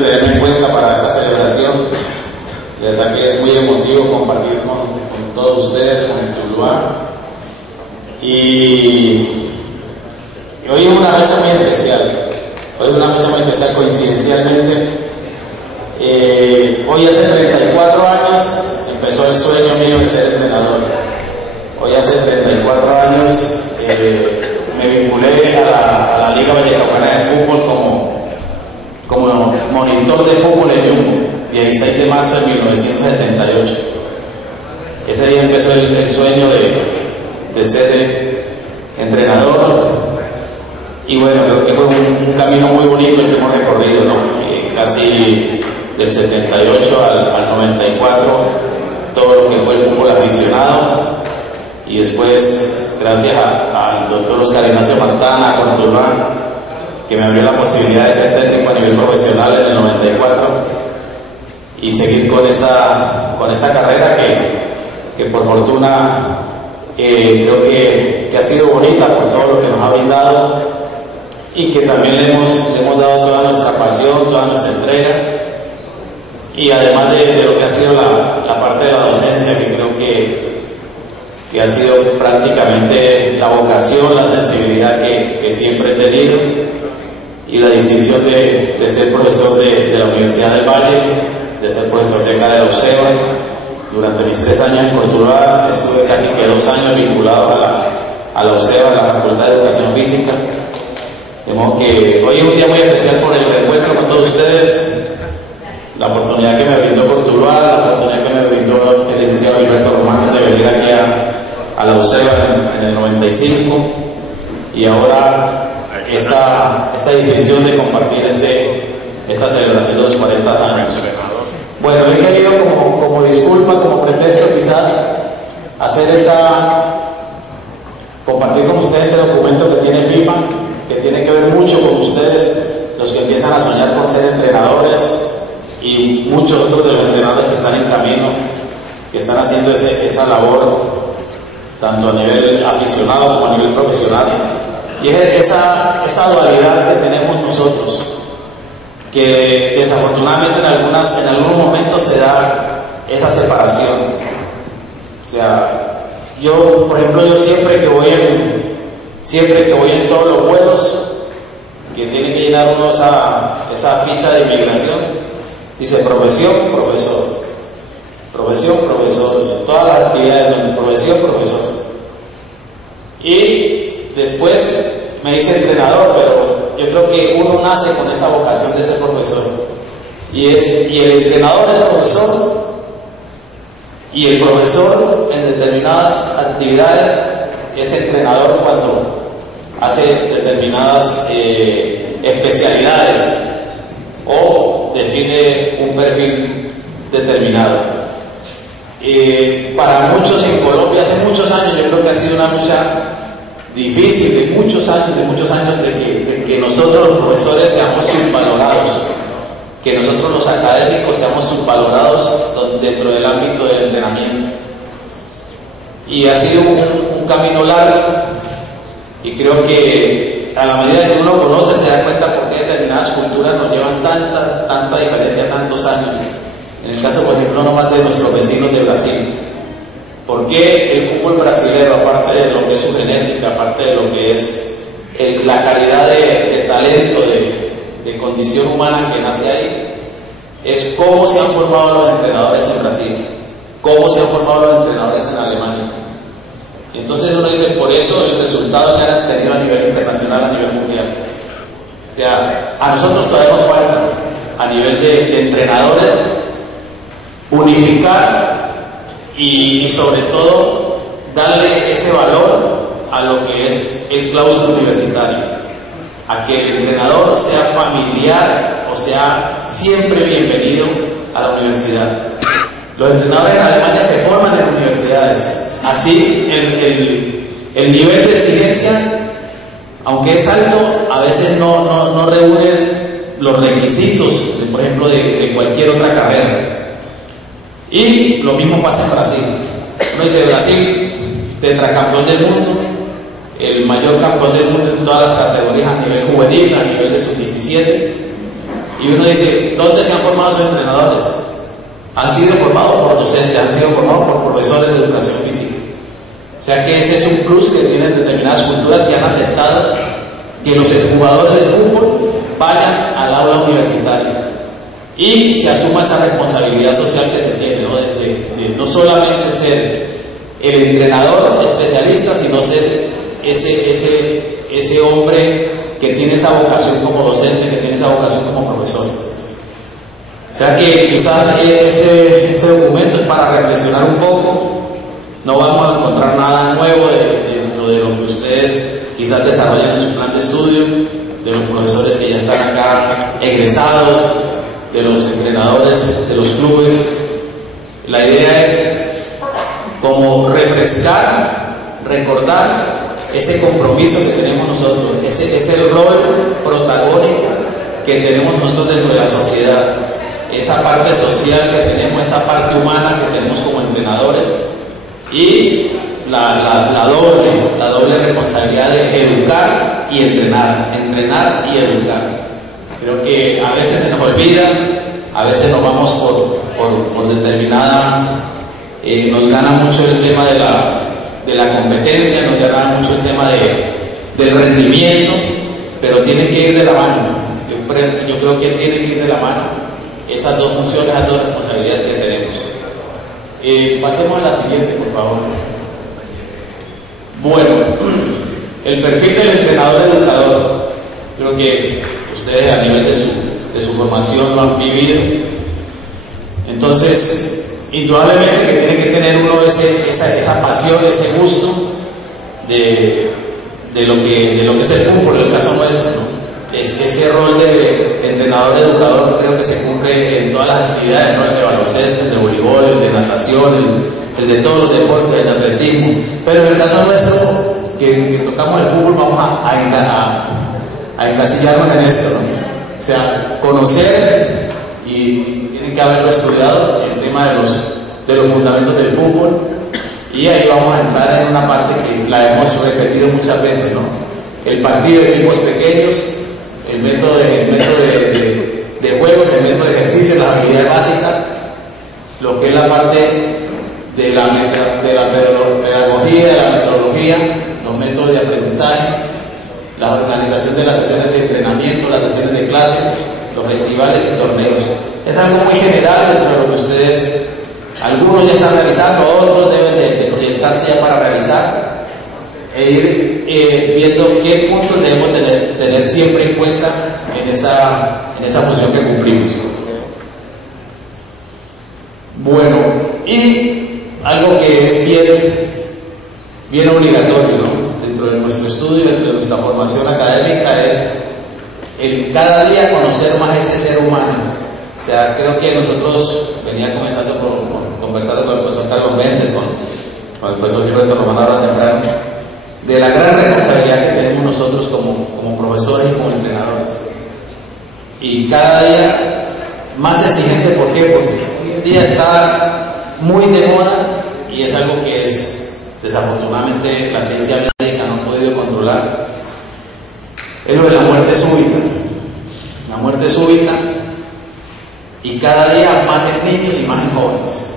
de tenerme en cuenta para esta celebración. De verdad que es muy emotivo compartir con todos ustedes, con el Tuluá. Y hoy es una fecha muy especial. Hoy es una fecha muy especial coincidencialmente. Hoy hace 34 años empezó el sueño mío de ser entrenador. Hoy hace 34 años me vinculé a la Liga Vallecaucana de Fútbol como monitor de fútbol en Jumbo, 16 de marzo de 1978. Ese día empezó el sueño de ser entrenador, y bueno, creo que fue un camino muy bonito el que hemos recorrido, ¿no? Casi del 78 al 94, todo lo que fue el fútbol aficionado, y después, gracias al doctor Oscar Ignacio Mantana, a Cortuluá, que me abrió la posibilidad de ser técnico a nivel profesional en el 94, y seguir con esta carrera que por fortuna creo que ha sido bonita por todo lo que nos ha brindado, y que también le hemos dado toda nuestra pasión, toda nuestra entrega, y además de lo que ha sido la parte de la docencia, que creo que ha sido prácticamente la vocación, la sensibilidad que siempre he tenido, y la distinción de ser profesor de la Universidad del Valle, de ser profesor de acá de la UCEBA. Durante mis 3 años en Cortuluá estuve casi que 2 años vinculado a la UCEBA, a la Facultad de Educación Física. De modo que hoy es un día muy especial por el reencuentro con todos ustedes, la oportunidad que me brindó Cortuluá, la oportunidad que me brindó el licenciado Gilberto Román de venir aquí a la UCEBA en el 95, y ahora esta distinción de compartir esta celebración de los 40 años. Bueno, he querido como disculpa, como pretexto quizás, compartir con ustedes este documento que tiene FIFA, que tiene que ver mucho con ustedes, los que empiezan a soñar con ser entrenadores, y muchos otros de los entrenadores que están en camino, que están haciendo esa labor, tanto a nivel aficionado como a nivel profesional. Y es esa dualidad que tenemos nosotros, que desafortunadamente en algunos momentos se da esa separación. O sea, yo, por ejemplo, siempre que voy en todos los vuelos, que tiene que llenar uno esa ficha de inmigración, dice profesión, profesor, profesión, profesor, todas las actividades donde profesión, profesor. Y después me dice entrenador, pero yo creo que uno nace con esa vocación de ser profesor, y el entrenador es profesor, y el profesor en determinadas actividades es entrenador cuando hace determinadas especialidades o define un perfil determinado. Para muchos en Colombia, hace muchos años, yo creo que ha sido una lucha difícil, de muchos años de que nosotros los profesores seamos subvalorados, que nosotros los académicos seamos subvalorados dentro del ámbito del entrenamiento. Y ha sido un camino largo, y creo que a la medida que uno conoce se da cuenta por qué determinadas culturas nos llevan tanta diferencia, tantos años. En el caso, por ejemplo, nomás de nuestros vecinos de Brasil. ¿Por qué el fútbol brasileño, aparte de lo que es su genética, aparte de lo que es la calidad de talento, de condición humana que nace ahí, es cómo se han formado los entrenadores en Brasil, cómo se han formado los entrenadores en Alemania? Y entonces uno dice, por eso el resultado que han tenido a nivel internacional, a nivel mundial. O sea, a nosotros todavía nos falta, a nivel de entrenadores, unificar y sobre todo darle ese valor a lo que es el claustro universitario, a que el entrenador sea familiar, o sea, siempre bienvenido a la universidad. Los entrenadores en Alemania se forman en universidades, así el nivel de exigencia, aunque es alto, a veces no reúne los requisitos, por ejemplo, de cualquier otra carrera. Y lo mismo pasa en Brasil. Uno dice, Brasil, tetracampeón del mundo, el mayor campeón del mundo en todas las categorías, a nivel juvenil, a nivel de sub-17, Y uno dice, ¿dónde se han formado sus entrenadores? Han sido formados por docentes, han sido formados por profesores de educación física. O sea que ese es un plus que tienen determinadas culturas que han aceptado que los jugadores de fútbol vayan al aula universitaria y se asuma esa responsabilidad social que se tiene, ¿no? De no solamente ser el entrenador especialista, sino ser ese hombre que tiene esa vocación como docente, que tiene esa vocación como profesor. O sea que quizás este documento es para reflexionar un poco. No vamos a encontrar nada nuevo dentro de lo que ustedes quizás desarrollan en su plan de estudio, de los profesores que ya están acá egresados, de los entrenadores de los clubes. La idea es como refrescar, recordar ese compromiso que tenemos nosotros, ese rol protagónico que tenemos nosotros dentro de la sociedad, esa parte social que tenemos, esa parte humana que tenemos como entrenadores, y la doble responsabilidad de educar y entrenar y educar. Creo que a veces se nos olvida, a veces nos vamos por determinada, nos gana mucho el tema de la competencia, nos gana mucho el tema del rendimiento, pero tiene que ir de la mano. Yo creo que tiene que ir de la mano esas dos funciones, esas dos responsabilidades que tenemos. Pasemos a la siguiente, por favor. Bueno, el perfil del entrenador educador, creo que ustedes a nivel de su formación lo han vivido. Entonces, indudablemente que tiene que tener uno esa pasión, ese gusto de lo que es el fútbol, en el caso nuestro, ¿no? Ese rol de entrenador educador creo que se cumple en todas las actividades, ¿no? El de baloncesto, el de voleibol, el de natación, el de todos los deportes, el de atletismo. Pero en el caso nuestro, que tocamos el fútbol, vamos a encasillarnos en esto, ¿no? O sea, conocer, y tienen que haberlo estudiado, el tema de los fundamentos del fútbol, y ahí vamos a entrar en una parte que la hemos repetido muchas veces, ¿no? El partido de equipos pequeños, el método de juegos, el método de ejercicio, las habilidades básicas, lo que es la parte de la pedagogía, de la metodología, los métodos de aprendizaje, la organización de las sesiones de entrenamiento, las sesiones de clase, los festivales y torneos. Es algo muy general dentro de lo que ustedes, algunos ya están realizando, otros deben de proyectarse ya para realizar, e ir viendo qué puntos debemos tener siempre en cuenta en esa función que cumplimos. Bueno, y algo que es bien obligatorio, ¿no? Dentro de nuestro estudio, dentro de nuestra formación académica, es el cada día conocer más ese ser humano. O sea, creo que nosotros venía conversando con el profesor Carlos Méndez, con el profesor Gilberto Román ahora temprano, de la gran responsabilidad que tenemos nosotros como profesores y como entrenadores. Y cada día más exigente, ¿por qué? Porque hoy en día está muy de moda y es algo que desafortunadamente la ciencia médica no ha podido controlar. Es lo de la muerte súbita. La muerte súbita, y cada día más en niños y más en jóvenes.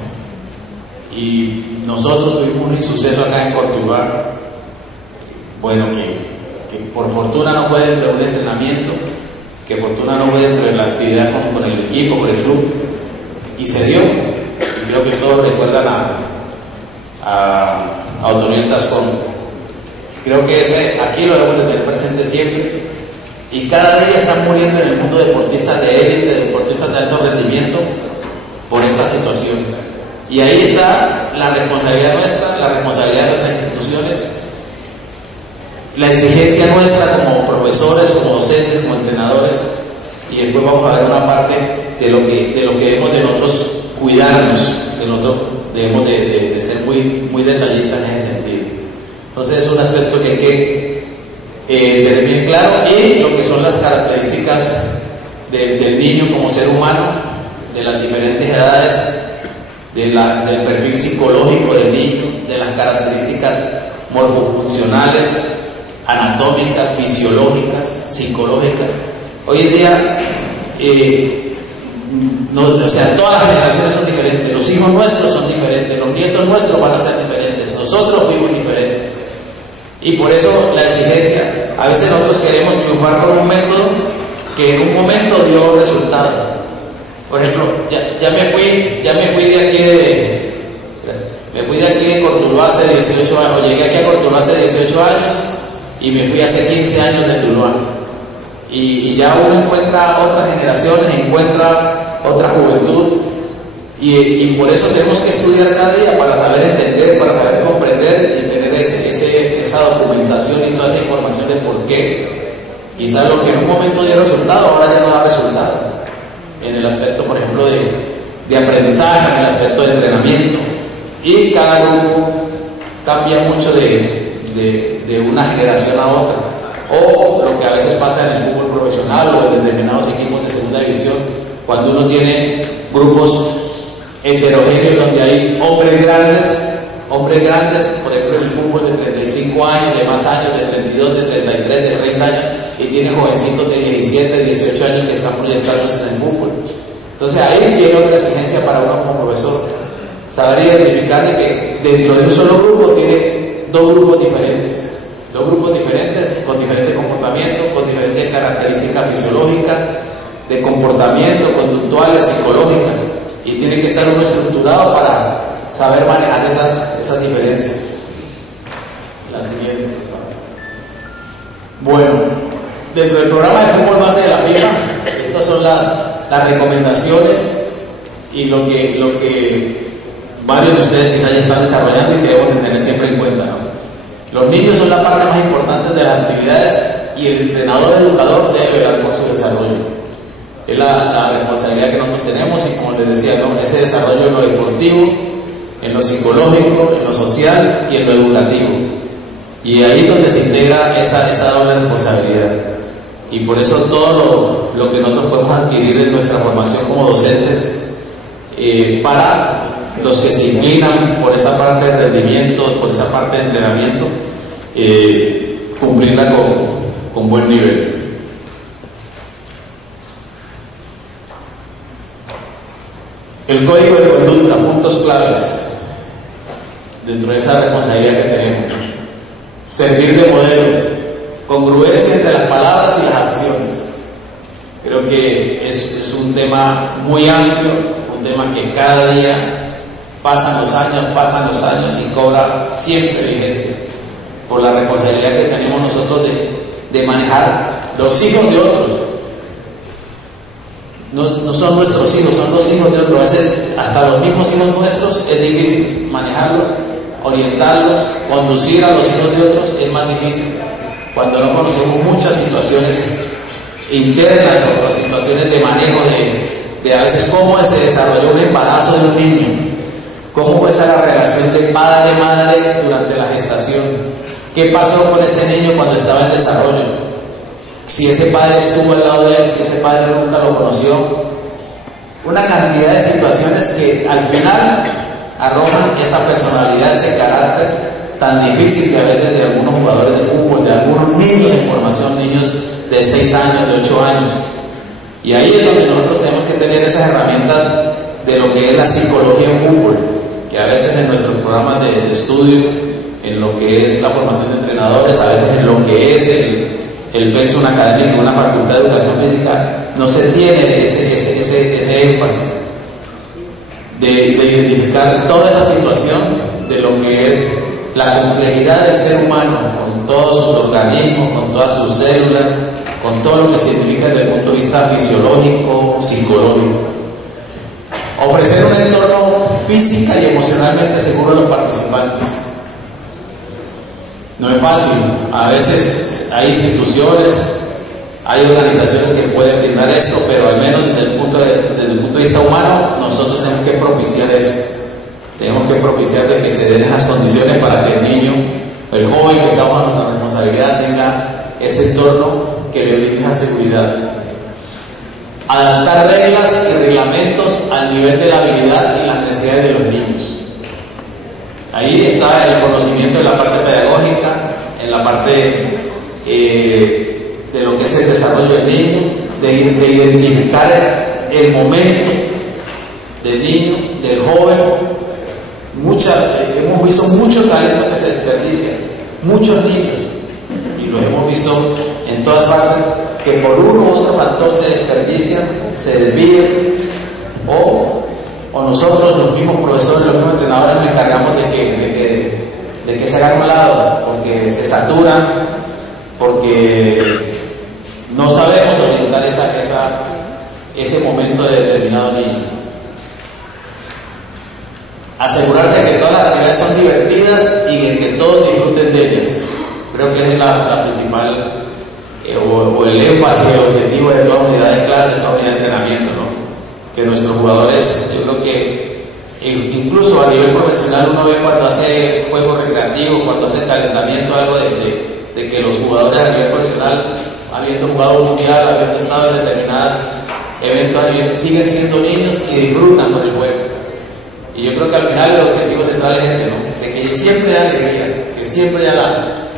Y nosotros tuvimos un insuceso acá en Cortuluá, bueno, que por fortuna no fue dentro de un entrenamiento, que fortuna no fue dentro de la actividad con el equipo, con el club, y se dio. Y creo que todos recuerdan a Otoniel Tascón. Creo que aquí lo debemos de tener presente siempre. Y cada día están muriendo en el mundo deportistas de élite, deportistas de alto rendimiento, por esta situación. Y ahí está la responsabilidad nuestra, la responsabilidad de nuestras instituciones, la exigencia nuestra como profesores, como docentes, como entrenadores, y después vamos a ver una parte de lo que debemos de nosotros cuidarnos, debemos de ser muy detallistas en ese sentido. Entonces es un aspecto que hay que tener bien claro, y lo que son las características del niño como ser humano, de las diferentes edades, del perfil psicológico del niño, de las características morfofuncionales, anatómicas, fisiológicas, psicológicas. Hoy en día o sea, todas las generaciones son diferentes, los hijos nuestros son diferentes, los nietos nuestros van a ser diferentes, nosotros fuimos diferentes. Y por eso la exigencia, a veces nosotros queremos triunfar con un método que en un momento dio resultado. Por ejemplo, ya me fui de aquí me fui de aquí de Cortuluá hace 18 años, o llegué aquí a Cortuluá hace 18 años y me fui hace 15 años de Tuluá. Y ya uno encuentra otras generaciones, encuentra otra juventud, y por eso tenemos que estudiar cada día para saber entender, para saber comprender y tener esa documentación y toda esa información de por qué quizás lo que en un momento dio resultado ahora ya no da resultado, en el aspecto, por ejemplo, de aprendizaje, en el aspecto de entrenamiento. Y cada grupo cambia mucho de una generación a otra, o lo que a veces pasa en el fútbol profesional o en determinados equipos de segunda división, cuando uno tiene grupos heterogéneos donde hay hombres grandes, por ejemplo en el fútbol de 35 años, de más años, de 32, de 33, de 30 años, y tiene jovencitos de 17, 18 años que están proyectándose en el fútbol. Entonces ahí viene otra exigencia para uno como profesor, saber identificar de que dentro de un solo grupo tiene dos grupos diferentes con diferentes comportamientos, con diferentes características fisiológicas, de comportamiento, conductuales, psicológicas, y tiene que estar uno estructurado para saber manejar esas diferencias. La siguiente. Bueno, dentro del programa de fútbol base de la FIFA, estas son las recomendaciones y lo que varios de ustedes quizás ya están desarrollando y que debemos tener siempre en cuenta, ¿no? Los niños son la parte más importante de las actividades y el entrenador educador debe velar por su desarrollo. Es la responsabilidad que nosotros tenemos, y como les decía, ¿no?, ese desarrollo en lo deportivo, en lo psicológico, en lo social y en lo educativo. Y ahí es donde se integra esa doble responsabilidad. Y por eso todo lo que nosotros podemos adquirir en nuestra formación como docentes, para los que se inclinan por esa parte de rendimiento, por esa parte de entrenamiento, cumplirla con buen nivel. El código de conducta, puntos claves dentro de esa responsabilidad que tenemos. Servir de modelo, congruencia entre las palabras y las acciones. Creo que es un tema muy amplio, un tema que cada día pasan los años y cobra siempre vigencia por la responsabilidad que tenemos nosotros de manejar los hijos de otros. No son nuestros hijos, son los hijos de otros. A veces hasta los mismos hijos nuestros es difícil manejarlos, orientarlos, conducir a los hijos de otros es más difícil cuando no conocemos muchas situaciones internas o situaciones de manejo de a veces cómo se desarrolló un embarazo de un niño, cómo fue esa la relación de padre-madre durante la gestación, qué pasó con ese niño cuando estaba en desarrollo, si ese padre estuvo al lado de él, si ese padre nunca lo conoció. Una cantidad de situaciones que al final arrojan esa personalidad, ese carácter tan difícil que a veces de algunos jugadores de fútbol, de algunos niños en formación, niños de 6 años, de 8 años. Y ahí es donde nosotros tenemos que tener esas herramientas de lo que es la psicología en fútbol, que a veces en nuestros programas de estudio, en lo que es la formación de entrenadores, a veces en lo que es el pensum académico en una facultad de educación física, no se tiene ese énfasis de identificar toda esa situación de lo que es la complejidad del ser humano, con todos sus organismos, con todas sus células, con todo lo que significa desde el punto de vista fisiológico, psicológico. Ofrecer un entorno física y emocionalmente seguro a los participantes. No es fácil, a veces hay instituciones, hay organizaciones que pueden brindar esto, pero al menos desde el punto de vista humano, nosotros tenemos que propiciar eso. Tenemos que propiciar de que se den esas condiciones para que el niño, el joven que está bajo nuestra responsabilidad, tenga ese entorno que le brinde esa seguridad. Adaptar reglas y reglamentos al nivel de la habilidad y las necesidades de los niños. Ahí está el conocimiento de la parte pedagógica, en la parte de lo que es el desarrollo del niño, de identificar el momento del niño, del joven. Hemos visto mucho talento que se desperdicia, muchos niños, y los hemos visto en todas partes, que por uno u otro factor se desperdician, se desvían, o nosotros, los mismos profesores, los mismos entrenadores, nos encargamos de que se hagan a un lado, porque se saturan, porque no sabemos orientar ese momento de determinado niño. Asegurarse de que todas las actividades son divertidas y de que todos disfruten de ellas. Creo que es la principal, o el énfasis, el objetivo de toda unidad de clase, toda unidad de entrenamiento, ¿no? Que nuestros jugadores, yo creo que incluso a nivel profesional uno ve cuando hace juegos recreativos, cuando hace calentamiento, algo de que los jugadores a nivel profesional, habiendo jugado mundial, habiendo estado en determinados eventos a nivel, siguen siendo niños y disfrutan con el juego. Y yo creo que al final el objetivo central es ese, ¿no? De que siempre haya alegría, que siempre haya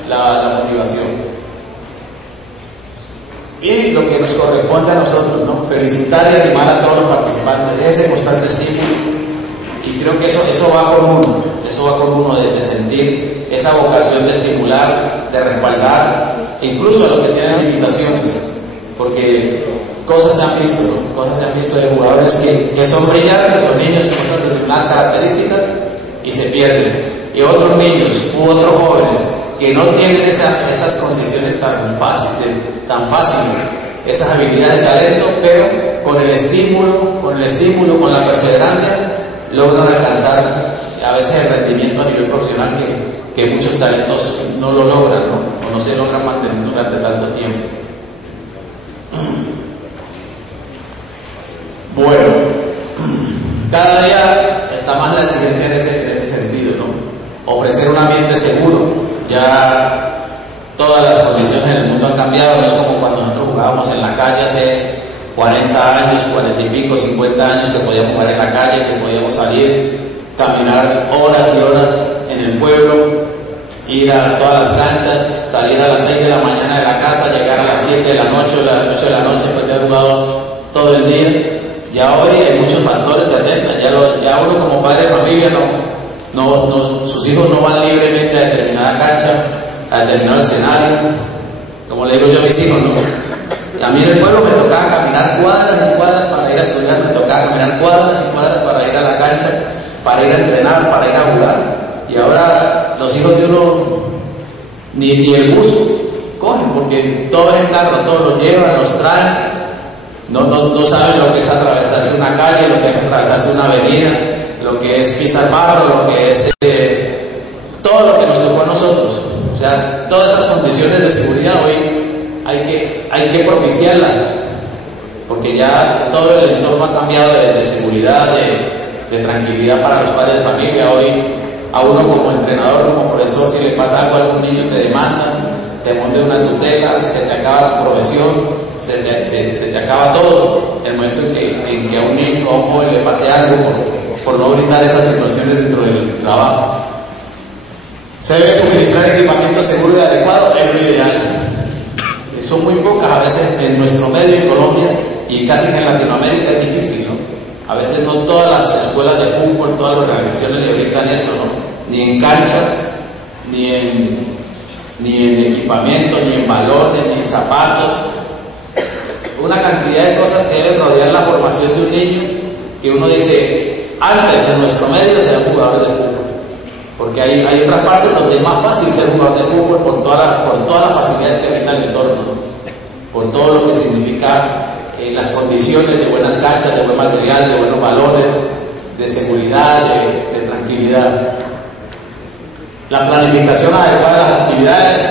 la motivación. Y lo que nos corresponde a nosotros, ¿no? Felicitar y animar a todos los participantes, ese constante estímulo. Y creo que eso va con uno de sentir esa vocación de estimular, de respaldar, incluso a los que tienen limitaciones, porque cosas se han visto, ¿no? Cosas se han visto de jugadores que son brillantes, son niños que muestran determinadas características y se pierden. Y otros niños u otros jóvenes que no tienen esas condiciones tan fáciles, esas habilidades de talento, pero con el estímulo, con la perseverancia, logran alcanzar a veces el rendimiento a nivel profesional que muchos talentos no lo logran, ¿no? O no se logran mantener durante tanto tiempo. Bueno, cada día está más la exigencia en ese sentido, ¿no? Ofrecer un ambiente seguro. Ya todas las condiciones en el mundo han cambiado, no es como cuando nosotros jugábamos en la calle hace 40 años, 40 y pico, 50 años, que podíamos jugar en la calle, que podíamos salir, caminar horas y horas en el pueblo, ir a todas las canchas, salir a las 6 de la mañana de la casa, llegar a las 7 de la noche o a las 8 de la noche después de haber jugado todo el día. Ya hoy hay muchos factores que atentan, ya uno como padre de familia sus hijos no van libremente a determinada cancha, a determinado escenario, como le digo yo a mis hijos, ¿no? A mí en el pueblo me tocaba caminar cuadras y cuadras para ir a estudiar, me tocaba caminar cuadras y cuadras para ir a la cancha, para ir a entrenar, para ir a jugar, y ahora los hijos de uno ni el bus cogen, porque todo es en carro, todo lo llevan, los traen. No saben lo que es atravesarse una calle, lo que es atravesarse una avenida, lo que es pisar barro, lo que es todo lo que nos tocó a nosotros. O sea, todas esas condiciones de seguridad hoy hay que propiciarlas, porque ya todo el entorno ha cambiado de seguridad, de tranquilidad para los padres de familia. Hoy a uno como entrenador, como profesor, si le pasa algo a algún niño, te demandan, te montan una tutela, se te acaba la profesión, se te acaba todo. En el momento en que a un niño o a un joven le pase algo por no brindar esas situaciones dentro del trabajo. Se debe suministrar equipamiento seguro y adecuado, es lo ideal. Son muy pocas a veces en nuestro medio, en Colombia, y casi en Latinoamérica es difícil, ¿no? A veces no todas las escuelas de fútbol, todas las organizaciones le brindan esto, ¿no? Ni en canchas, ni en equipamiento, ni en balones, ni en zapatos. Una cantidad de cosas que deben rodear la formación de un niño, que uno dice, antes en nuestro medio se eran jugadores de fútbol, porque hay otras partes donde es más fácil ser jugador de fútbol por todas las facilidades que brinda el entorno, ¿no? Por todo lo que significa las condiciones de buenas canchas, de buen material, de buenos balones, de seguridad, de tranquilidad. La planificación adecuada de las actividades,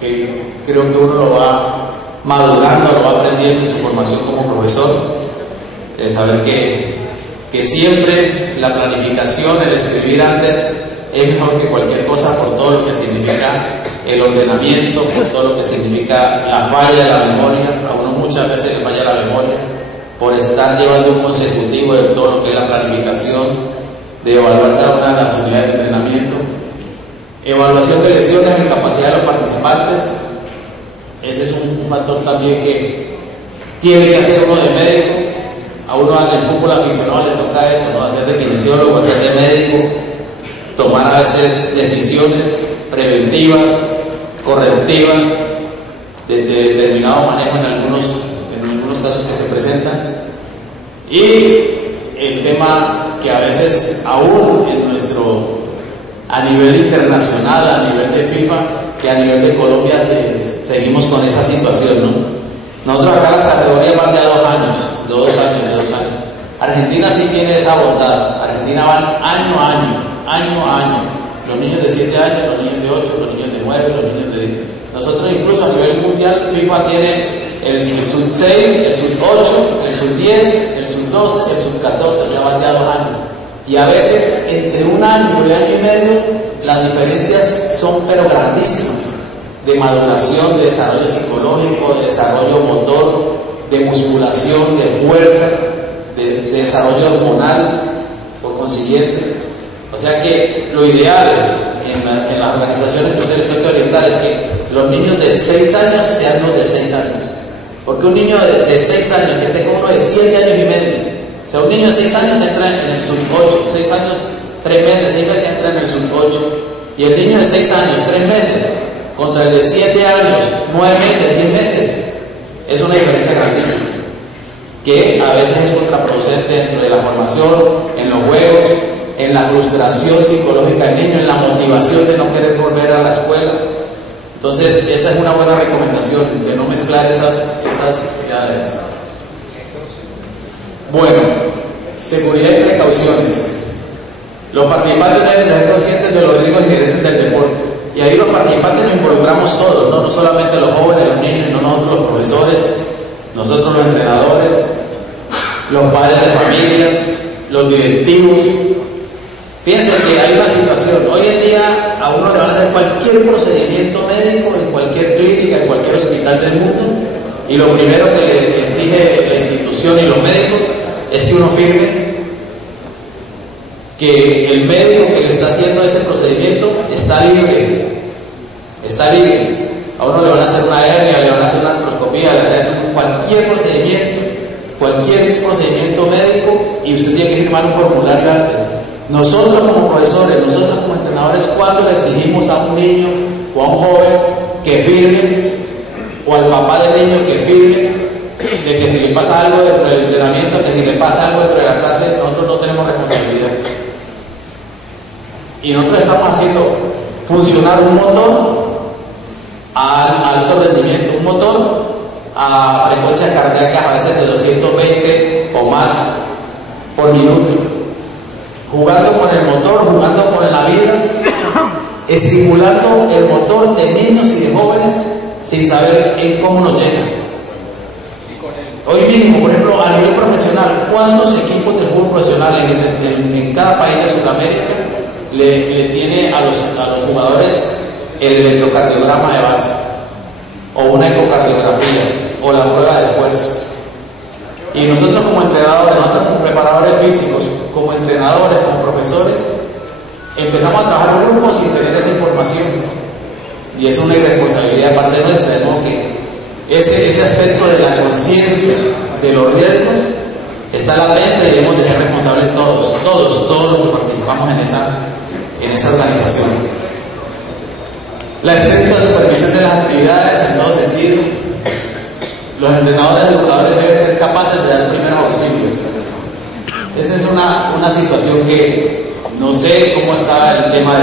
que creo que uno lo va madurando, lo va aprendiendo en su formación como profesor, de saber que siempre la planificación, el escribir antes, es mejor que cualquier cosa, por todo lo que significa el ordenamiento, por todo lo que significa la falla de la memoria. A uno muchas veces le falla la memoria por estar llevando un consecutivo de todo lo que es la planificación, de evaluar cada una de las unidades de entrenamiento, evaluación de lesiones en capacidad de los participantes. Ese es un factor también tiene que hacer uno de médico. A uno en el fútbol aficionado le toca eso, ¿no? Hacer de kinesiólogo, hacer de médico, tomar a veces decisiones preventivas, correctivas, de determinado manejo en algunos casos que se presentan. Y el tema que a veces aún a nivel internacional, a nivel de FIFA y a nivel de Colombia seguimos con esa situación, ¿no? Nosotros acá las categorías van de 2 años, de 2 años. Argentina sí tiene esa bondad. Argentina van año a año. Los niños de 7 años, los niños de 8, los niños de 9, los niños de 10. Nosotros incluso a nivel mundial, FIFA tiene el sub-6, el sub-8, el sub-10, el sub-12, el sub-14, o sea, van de 2 años. Y a veces entre 1 año y año y medio, las diferencias son pero grandísimas. De maduración, de desarrollo psicológico, de desarrollo motor, de musculación, de fuerza, de desarrollo hormonal, por consiguiente. O sea que lo ideal en las organizaciones que usted les toca orientar es que los niños de 6 años sean los de 6 años. Porque un niño de 6 años que esté con uno de 7 años y medio, o sea, un niño de 6 años entra en el sub-8, 6 años, 3 meses, 6 meses entra en el sub-8. Y el niño de 6 años, 3 meses, contra el de 7 años, 9 meses, 10 meses, es una diferencia grandísima, que a veces es contraproducente dentro de la formación, en los juegos, en la frustración psicológica del niño, en la motivación de no querer volver a la escuela. Entonces, esa es una buena recomendación, de no mezclar esas edades. Bueno, seguridad y precauciones. Los participantes deben ser conscientes de los riesgos inherentes del deporte. Y ahí los participantes nos involucramos todos, no solamente los jóvenes, los niños, no nosotros los profesores, nosotros los entrenadores, los padres de familia, los directivos. Fíjense que hay una situación, hoy en día a uno le van a hacer cualquier procedimiento médico en cualquier clínica, en cualquier hospital del mundo, y lo primero que le exige la institución y los médicos es que uno firme que el médico que le está haciendo ese procedimiento está libre. A uno le van a hacer una hernia, le van a hacer una artroscopía, le van a hacer cualquier procedimiento médico, y usted tiene que firmar un formulario antes. Nosotros como profesores, nosotros como entrenadores, cuando le exigimos a un niño o a un joven que firme, o al papá del niño que firme, de que si le pasa algo dentro del entrenamiento, que si le pasa algo dentro de la clase, nosotros no tenemos responsabilidad. Y nosotros estamos haciendo funcionar un motor a alto rendimiento, un motor a frecuencias cardíacas a veces de 220 o más por minuto, jugando con el motor, jugando con la vida, estimulando el motor de niños y de jóvenes sin saber en cómo nos llega. Hoy mismo, por ejemplo, a nivel profesional, ¿cuántos equipos de fútbol profesional en cada país de Sudamérica le tiene a los jugadores el electrocardiograma de base, o una ecocardiografía, o la prueba de esfuerzo? Y nosotros como entrenadores, nosotros como preparadores físicos, como entrenadores, como profesores, empezamos a trabajar en grupos sin tener esa información, y es una irresponsabilidad parte nuestra, ¿no? Que ese aspecto de la conciencia de los riesgos está latente, y debemos de ser responsables todos los que participamos en esa organización. La estricta supervisión de las actividades en todo sentido. Los entrenadores educadores deben ser capaces de dar primeros auxilios. Esa es una situación que no sé cómo está el tema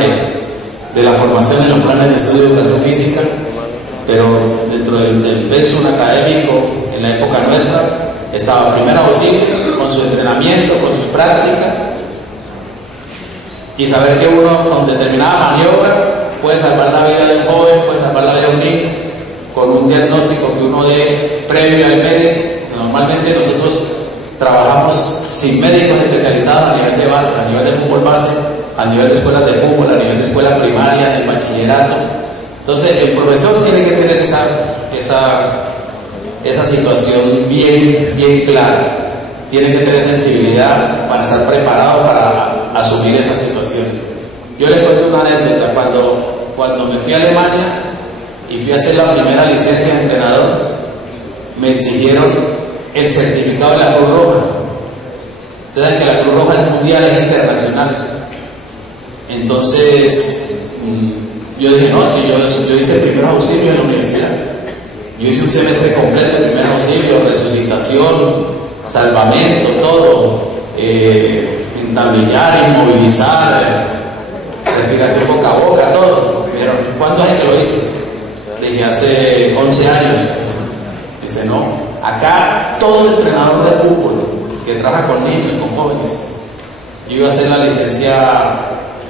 de la formación en los planes de estudio de educación física, pero dentro del pensum académico en la época nuestra estaba primeros auxilios con su entrenamiento, con sus prácticas, y saber que uno con determinada maniobra puede salvar la vida de un joven, puede salvar la vida de un niño, con un diagnóstico que uno dé previo al médico. Normalmente nosotros trabajamos sin médicos especializados a nivel de base, a nivel de fútbol base, a nivel de escuelas de fútbol, a nivel de escuela primaria, del bachillerato. Entonces el profesor tiene que tener esa situación bien clara, tiene que tener sensibilidad para estar preparado para asumir esa situación. Yo les cuento una anécdota. Cuando me fui a Alemania y fui a hacer la primera licencia de entrenador, me exigieron el certificado de la Cruz Roja. Ustedes saben que la Cruz Roja es mundial, es internacional. Entonces, yo dije, no, si yo hice primer auxilio en la universidad. Yo hice un semestre completo de primer auxilio, resucitación, salvamento, todo, entablillar, inmovilizar, respiración boca a boca, todo. Me dijeron, ¿cuándo es que lo hice? Le dije, hace 11 años. Dice, no, acá todo entrenador de fútbol que trabaja con niños, con jóvenes, yo iba a hacer la licencia,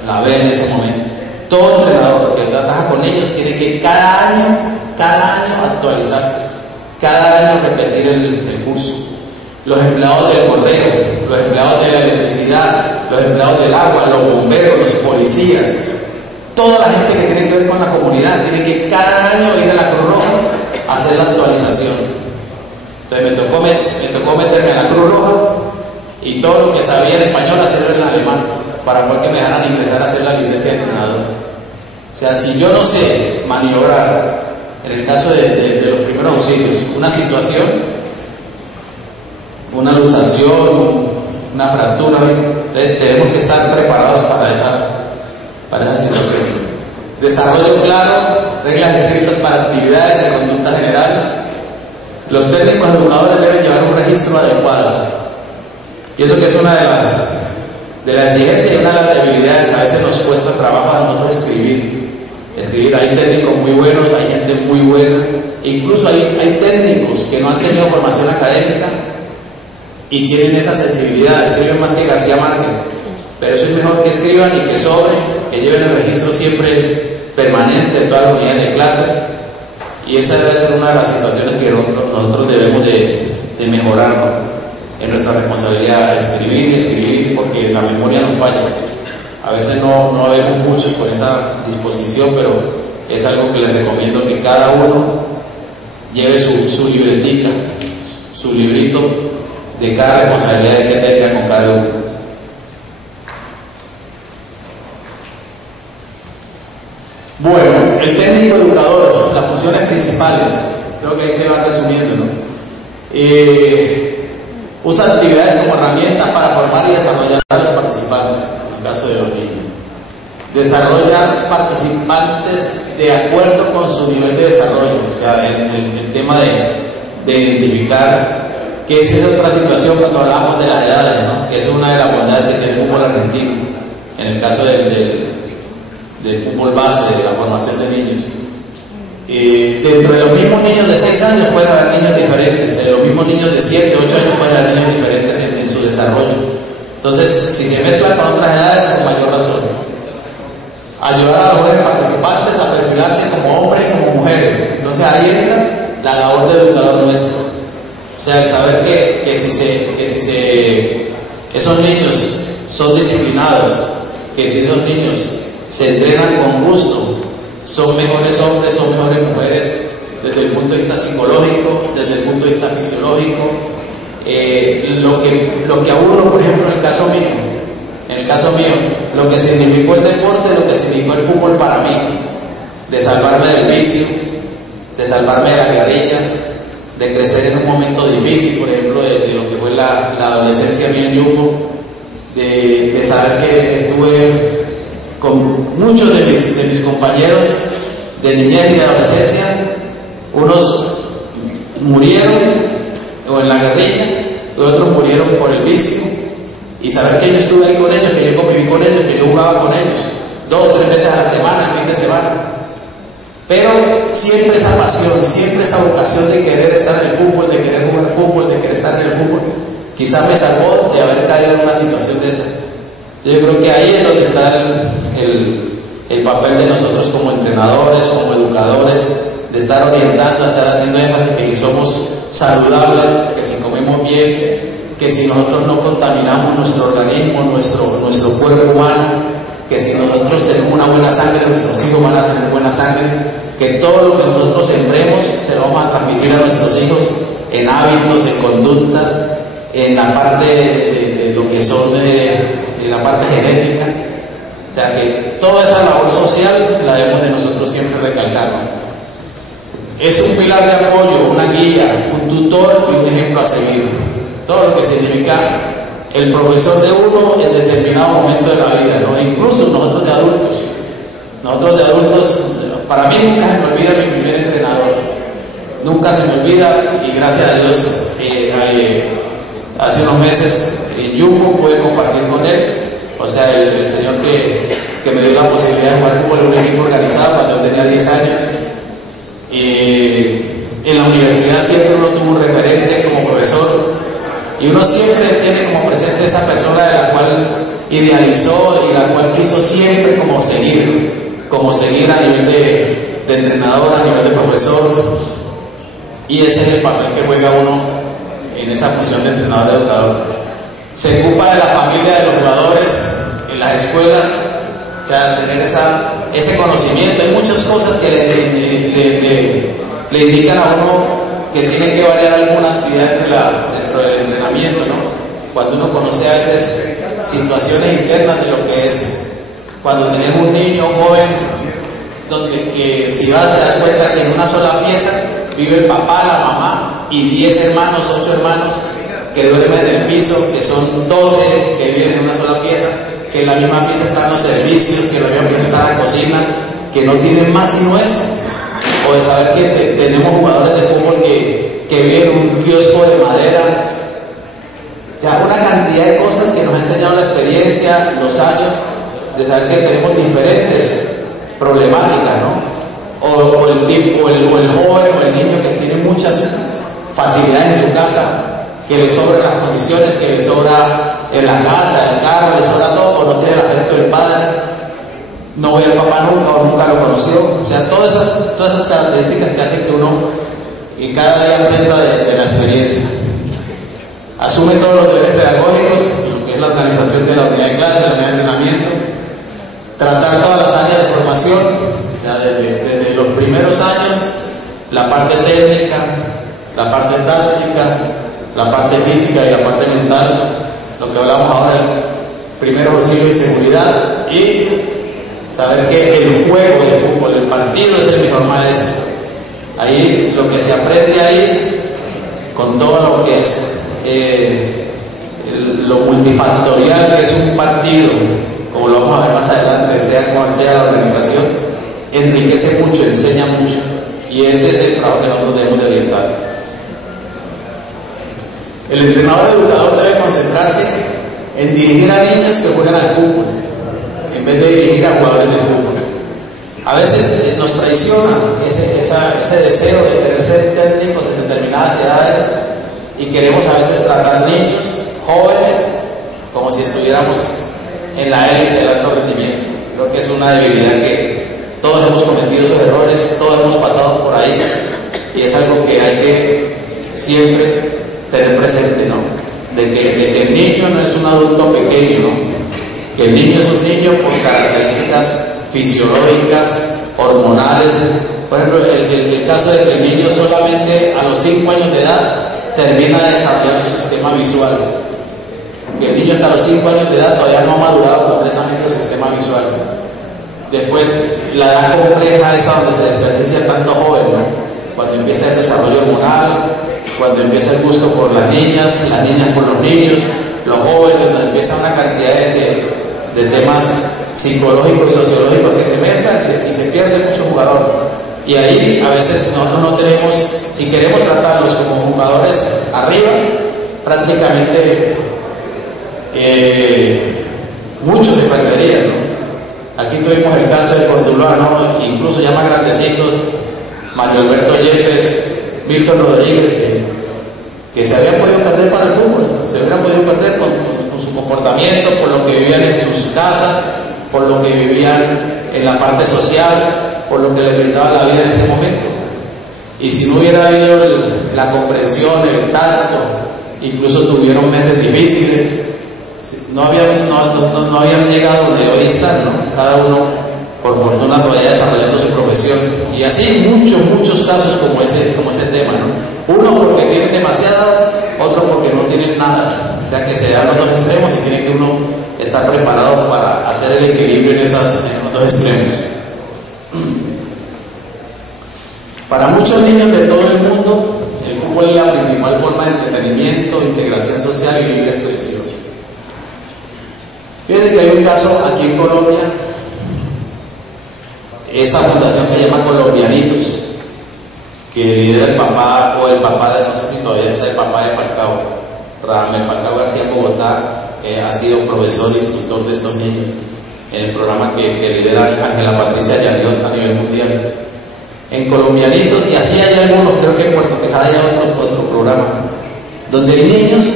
la B en ese momento. Todo entrenador que trabaja con niños tiene que cada año actualizarse, cada año repetir el curso. Los empleados del correo, los empleados de la electricidad, los empleados del agua, los bomberos, los policías, toda la gente que tiene que ver con la comunidad tiene que cada año ir a la Cruz Roja a hacer la actualización. Entonces me tocó meterme a la Cruz Roja y todo lo que sabía en español hacerlo en alemán para poder que me dejaran ingresar a hacer la licencia de entrenador. O sea, si yo no sé maniobrar, en el caso de los primeros auxilios, una situación, una luxación, una fractura, entonces tenemos que estar preparados para esa situación. Desarrollo claro, reglas escritas para actividades de conducta general. Los técnicos educadores deben llevar un registro adecuado. Pienso que es una de las exigencias y una de las debilidades. A veces nos cuesta trabajo a nosotros escribir. Hay técnicos muy buenos, hay gente muy buena, incluso hay técnicos que no han tenido formación académica y tienen esa sensibilidad, escriben más que García Márquez, pero eso es mejor que escriban y que sobren, que lleven el registro siempre permanente de toda la unidad de clase, y esa debe ser una de las situaciones que nosotros debemos de mejorar, ¿no? En nuestra responsabilidad, escribir, porque la memoria nos falla. A veces no vemos muchos con esa disposición, pero es algo que les recomiendo que cada uno lleve su libretica, su librito de cada responsabilidad que tenga con cada uno. Bueno, el técnico educador, las funciones principales, creo que ahí se va resumiendo, ¿no? Usa actividades como herramientas para formar y desarrollar a los participantes, en el caso de los niños. Desarrolla participantes de acuerdo con su nivel de desarrollo, o sea, el tema de identificar que esa es otra situación cuando hablamos de las edades, ¿no? Que es una de las bondades que tiene el fútbol argentino, en el caso del fútbol base, de la formación de niños. Dentro de los mismos niños de 6 años pueden haber niños diferentes, los mismos niños de 7, 8 años pueden haber niños diferentes en su desarrollo. Entonces, si se mezclan con otras edades, con mayor razón. Ayudar a los jóvenes participantes a perfilarse como hombres y como mujeres. Entonces ahí entra la labor de educador nuestro. O sea, el saber que esos niños son disciplinados, que si esos niños se entrenan con gusto, son mejores hombres, son mejores mujeres, desde el punto de vista psicológico, desde el punto de vista fisiológico. Lo que a uno, por ejemplo, en el caso mío, lo que significó el deporte, lo que significó el fútbol para mí, de salvarme del vicio, de salvarme de la guerrilla, de crecer en un momento difícil, por ejemplo, de lo que fue la adolescencia mía en Yumbo, de saber que estuve con muchos de mis compañeros de niñez y de adolescencia. Unos murieron o en la guerrilla, y otros murieron por el vicio, y saber que yo estuve ahí con ellos, que yo conviví con ellos, que yo jugaba con ellos 2 o 3 veces a la semana, el fin de semana, pero siempre esa pasión, siempre esa vocación de querer estar en el fútbol, de querer jugar fútbol, de querer estar en el fútbol, quizás me salvó de haber caído en una situación de esas. Yo creo que ahí es donde está el papel de nosotros como entrenadores, como educadores, de estar orientando, estar haciendo énfasis que somos saludables, que si comemos bien, que si nosotros no contaminamos nuestro organismo, nuestro cuerpo humano, que si nosotros tenemos una buena sangre, nuestros hijos van a tener buena sangre, que todo lo que nosotros sembremos se lo vamos a transmitir a nuestros hijos en hábitos, en conductas, en la parte de lo que son de la parte genética. O sea que toda esa labor social la debemos de nosotros siempre recalcar, ¿no? es un pilar de apoyo, una guía, un tutor y un ejemplo a seguir. Todo lo que significa el profesor de uno en determinado momento de la vida, ¿no? Incluso nosotros de adultos, para mí nunca se me olvida mi primer entrenador, nunca se me olvida, y gracias a Dios hace unos meses en Yumbo pude compartir con él, o sea, el señor que me dio la posibilidad de jugar fútbol en un equipo organizado cuando yo tenía 10 años. En la universidad siempre uno tuvo un referente como profesor, y uno siempre tiene como presente esa persona de la cual idealizó y la cual quiso siempre como seguir a nivel de entrenador, a nivel de profesor, y ese es el papel que juega uno en esa función de entrenador educador. Se ocupa de la familia de los jugadores en las escuelas, o sea, tener ese conocimiento. Hay muchas cosas que le indican a uno que tiene que variar alguna actividad dentro del entrenamiento, ¿no? Cuando uno conoce a veces situaciones internas de lo que es cuando tenés un niño, un joven, donde que si vas te das cuenta que en una sola pieza vive el papá, la mamá y 10 hermanos, 8 hermanos que duermen en el piso, que son 12 que viven en una sola pieza, que en la misma pieza están los servicios, que en la misma pieza está la cocina, que no tienen más sino eso. O de saber que tenemos jugadores de fútbol que viven en un kiosco de madera. O sea, una cantidad de cosas que nos ha enseñado la experiencia, los años, de saber que tenemos diferentes problemáticas, ¿no? O el joven o el niño que tiene muchas facilidades en su casa, que le sobran las condiciones, que le sobra en la casa, el carro, le sobra todo, o no tiene el afecto del padre, no ve al papá nunca o nunca lo conoció. O sea, todas esas características que hacen que uno y cada día aprenda de la experiencia. Asume todos los deberes pedagógicos, lo que es la organización de la unidad de clase, la unidad de entrenamiento, tratar todas las áreas de formación, o sea, desde los primeros años, la parte técnica, la parte táctica, la parte física y la parte mental, lo que hablamos ahora, el primer auxilio y seguridad, y saber que el juego de fútbol, el partido es el mejor maestro. Ahí lo que se aprende ahí, con todo lo que es lo multifactorial que es un partido, como lo vamos a ver más adelante, sea cual sea la organización, enriquece mucho, enseña mucho, y ese es el trabajo que nosotros debemos de orientar. El entrenador educador debe concentrarse en dirigir a niños que juegan al fútbol, en vez de dirigir a jugadores de fútbol. A veces nos traiciona ese deseo de querer ser técnicos en determinadas edades, y queremos a veces tratar niños, jóvenes, como si estuviéramos en la élite del alto rendimiento. Creo que es una debilidad que todos hemos cometido esos errores, todos hemos pasado por ahí, y es algo que hay que siempre tener presente, ¿no? De que el niño no es un adulto pequeño, ¿no? Que el niño es un niño por características fisiológicas, hormonales. Por ejemplo, el caso de que el niño solamente a los 5 años de edad termina de desarrollar su sistema visual. Que el niño hasta los 5 años de edad todavía no ha madurado completamente su sistema visual. Después, la edad compleja es a donde se desperdicia tanto joven, ¿no? Cuando empieza el desarrollo hormonal, cuando empieza el gusto por las niñas por los niños, los jóvenes, donde empieza una cantidad de temas psicológicos y sociológicos que se mezclan y se pierde mucho jugador. Y ahí a veces nosotros no tenemos, si queremos tratarlos como jugadores arriba, prácticamente muchos se perderían, ¿no? Aquí tuvimos el caso de Cordulano, incluso ya más grandecitos, Mario Alberto Yepes, Milton Rodríguez, que se habían podido perder para el fútbol, se habían podido perder con su comportamiento, por lo que vivían en sus casas, por lo que vivían en la parte social, por lo que les brindaba la vida en ese momento. Y si no hubiera habido la comprensión, el tacto, incluso tuvieron meses difíciles, no habían llegado donde hoy están, ¿no? Cada uno por fortuna todavía desarrollando su profesión, y así muchos casos como ese tema, ¿no? Uno porque tienen demasiado, otro porque no tienen nada. O sea que se dan los dos extremos y tiene que uno estar preparado para hacer el equilibrio en los dos extremos. Para muchos niños de todo el mundo, el fútbol es la principal forma de entretenimiento, integración social y libre expresión. Fíjense que hay un caso aquí en Colombia, esa fundación que se llama Colombianitos, que lidera el papá, o el papá de, no sé si todavía está el papá de Falcao, Radamel Falcao García Bogotá, que ha sido profesor e instructor de estos niños en el programa que lidera Ángela Patricia Yadiot a nivel mundial. En Colombianitos, y así hay algunos, creo que en Puerto Tejada hay otro programa, donde hay niños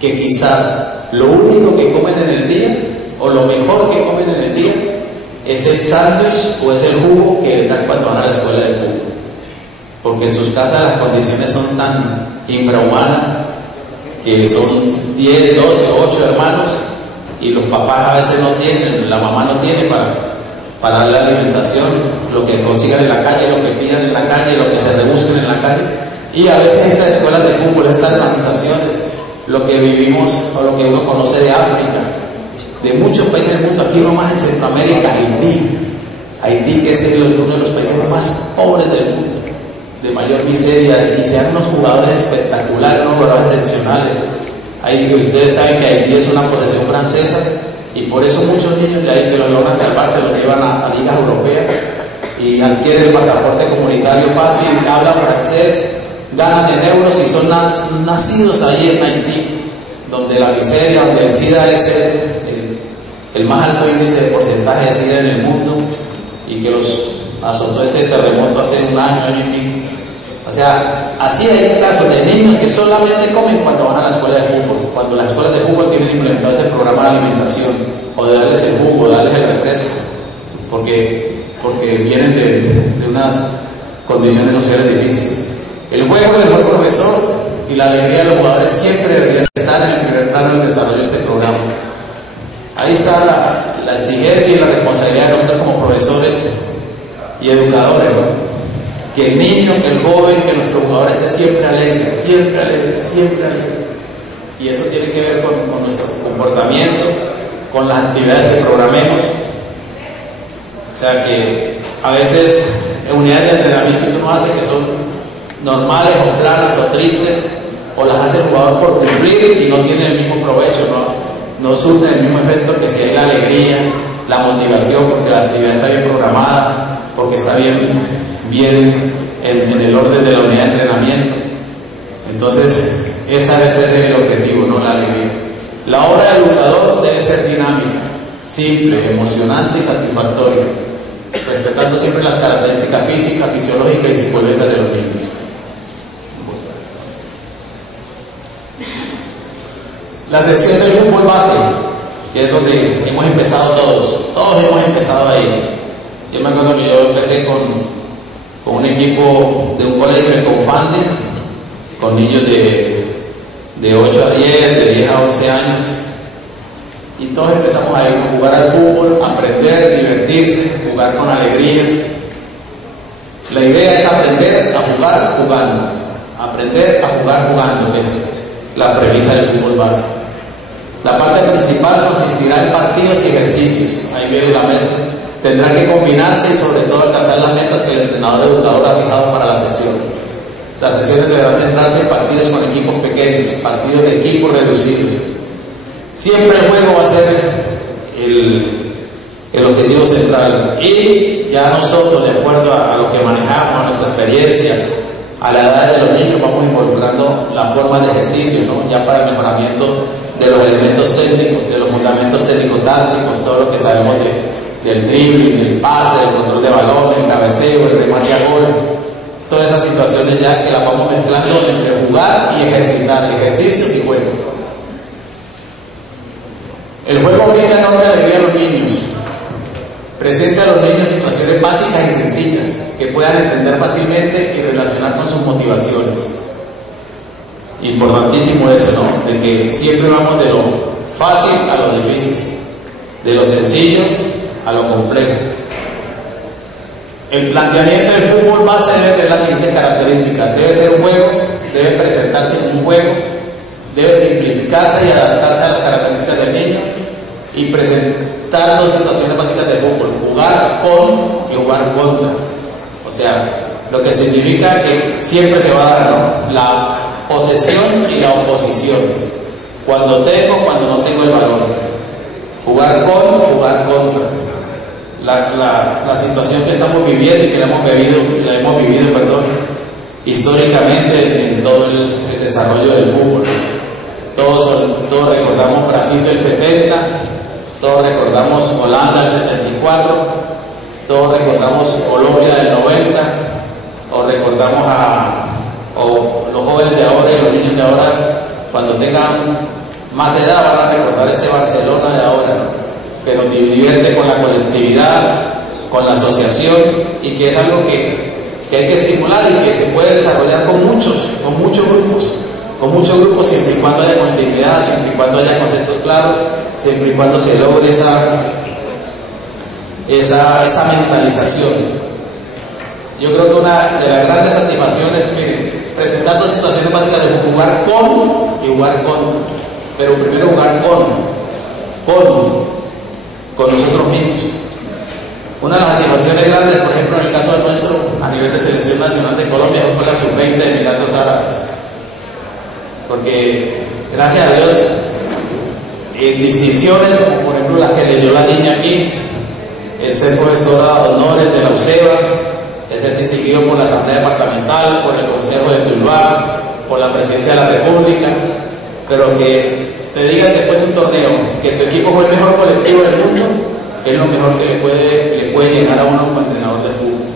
que quizá lo único que comen en el día, o lo mejor que comen en el día, es el sándwich o es el jugo que les dan cuando van a la escuela de fútbol. Porque en sus casas las condiciones son tan infrahumanas, que son 10, 12, 8 hermanos, y los papás a veces no tienen, la mamá no tiene para darle alimentación, lo que consigan en la calle, lo que pidan en la calle, lo que se rebusquen en la calle. Y a veces estas escuelas de fútbol, estas organizaciones, lo que vivimos o lo que uno conoce de África, de muchos países del mundo, aquí nomás en Centroamérica, Haití, que es uno de los países más pobres del mundo, de mayor miseria, y se dan unos jugadores espectaculares, unos jugadores excepcionales. Ahí ustedes saben que Haití es una posesión francesa, y por eso muchos niños de ahí que lo logran salvarse los llevan a ligas europeas y adquieren el pasaporte comunitario fácil, hablan francés, ganan en euros y son nacidos ahí en Haití, donde la miseria, donde el SIDA es el más alto índice de porcentaje de SIDA en el mundo, y que los azotó ese terremoto hace un año y pico. O sea, así hay casos de niños que solamente comen cuando van a la escuela de fútbol, cuando las escuelas de fútbol tienen implementado ese programa de alimentación, o de darles el jugo, de darles el refresco, porque vienen de unas condiciones sociales difíciles. El juego del mejor profesor y la alegría de los jugadores siempre debería estar en el primer plano del desarrollo de este programa. Ahí está la exigencia y la responsabilidad de nosotros como profesores y educadores, ¿no? Que el niño, que el joven, que nuestro jugador esté siempre alegre, siempre alegre, siempre alegre. Y eso tiene que ver con nuestro comportamiento, con las actividades que programemos. O sea que a veces unidades de entrenamiento que uno hace que son normales o planas o tristes, o las hace el jugador por cumplir y no tiene el mismo provecho, no surten el mismo efecto que si hay la alegría, la motivación, porque la actividad está bien programada, porque está bien en el orden de la unidad de entrenamiento. Entonces, ese debe ser el objetivo, no la alegría. La obra del educador debe ser dinámica, simple, emocionante y satisfactoria, respetando siempre las características físicas, fisiológicas y psicológicas de los niños. La sección del fútbol base, que es donde hemos empezado todos hemos empezado ahí. Yo me acuerdo que yo empecé con un equipo de un colegio en Confante, con niños de 8 a 10, de 10 a 11 años, y todos empezamos a ir a jugar al fútbol, aprender, divertirse, jugar con alegría. La idea es aprender a jugar jugando, aprender a jugar jugando, que es la premisa del fútbol base. La parte principal consistirá en partidos y ejercicios, ahí viene la mezcla. Tendrán que combinarse y sobre todo alcanzar las metas que el entrenador educador ha fijado para la sesión. Las sesiones deberán centrarse en partidos con equipos pequeños, partidos de equipos reducidos. Siempre el juego va a ser el objetivo central, y ya nosotros, de acuerdo a lo que manejamos, a nuestra experiencia, a la edad de los niños, vamos involucrando la forma de ejercicio, ¿no? Ya para el mejoramiento de los elementos técnicos, de los fundamentos técnico-tácticos, todo lo que sabemos del dribbling, del pase, del control de balón, el cabeceo, el remate a gol. Todas esas situaciones ya que las vamos mezclando entre jugar y ejercitar, ejercicios y juegos. El juego brinda enorme alegría a los niños. Presenta a los niños situaciones básicas y sencillas que puedan entender fácilmente y relacionar con sus motivaciones. Importantísimo eso, ¿no? De que siempre vamos de lo fácil a lo difícil, de lo sencillo a lo complejo. El planteamiento del fútbol base debe tener las siguientes características: debe ser un juego, debe presentarse como un juego, debe simplificarse y adaptarse a las características del niño, y presentar dos situaciones básicas del fútbol: jugar con y jugar contra. O sea, lo que significa que siempre se va a dar, ¿no?, la posesión y la oposición. Cuando tengo, cuando no tengo el balón. Jugar con, jugar contra. La situación que estamos viviendo y que la hemos vivido, históricamente en todo el desarrollo del fútbol. Todos recordamos Brasil del 70, todos recordamos Holanda del 74, todos recordamos Colombia del 90, o recordamos o los jóvenes de ahora y los niños de ahora, cuando tengan más edad, van a recordar ese Barcelona de ahora, ¿no?, que nos divierte con la colectividad, con la asociación, y que es algo que hay que estimular y que se puede desarrollar con muchos grupos, siempre y cuando haya continuidad, siempre y cuando haya conceptos claros, siempre y cuando se logre esa mentalización. Yo creo que una de las grandes satisfacciones, miren, presentar dos situaciones básicas de jugar con y jugar contra, pero primero jugar con nosotros mismos. Una de las satisfacciones grandes, por ejemplo, en el caso nuestro, a nivel de selección nacional de Colombia, fue la sub-20 de Emiratos Árabes, porque gracias a Dios, en distinciones como por ejemplo las que le dio la niña aquí, el ser profesora de honores de la UCEBA, el ser distinguido por la Asamblea Departamental, por el Consejo de Tuluá, por la Presidencia de la República, pero que te digan después de un torneo que tu equipo fue el mejor colectivo del mundo, es lo mejor que le puede llegar a uno como entrenador de fútbol.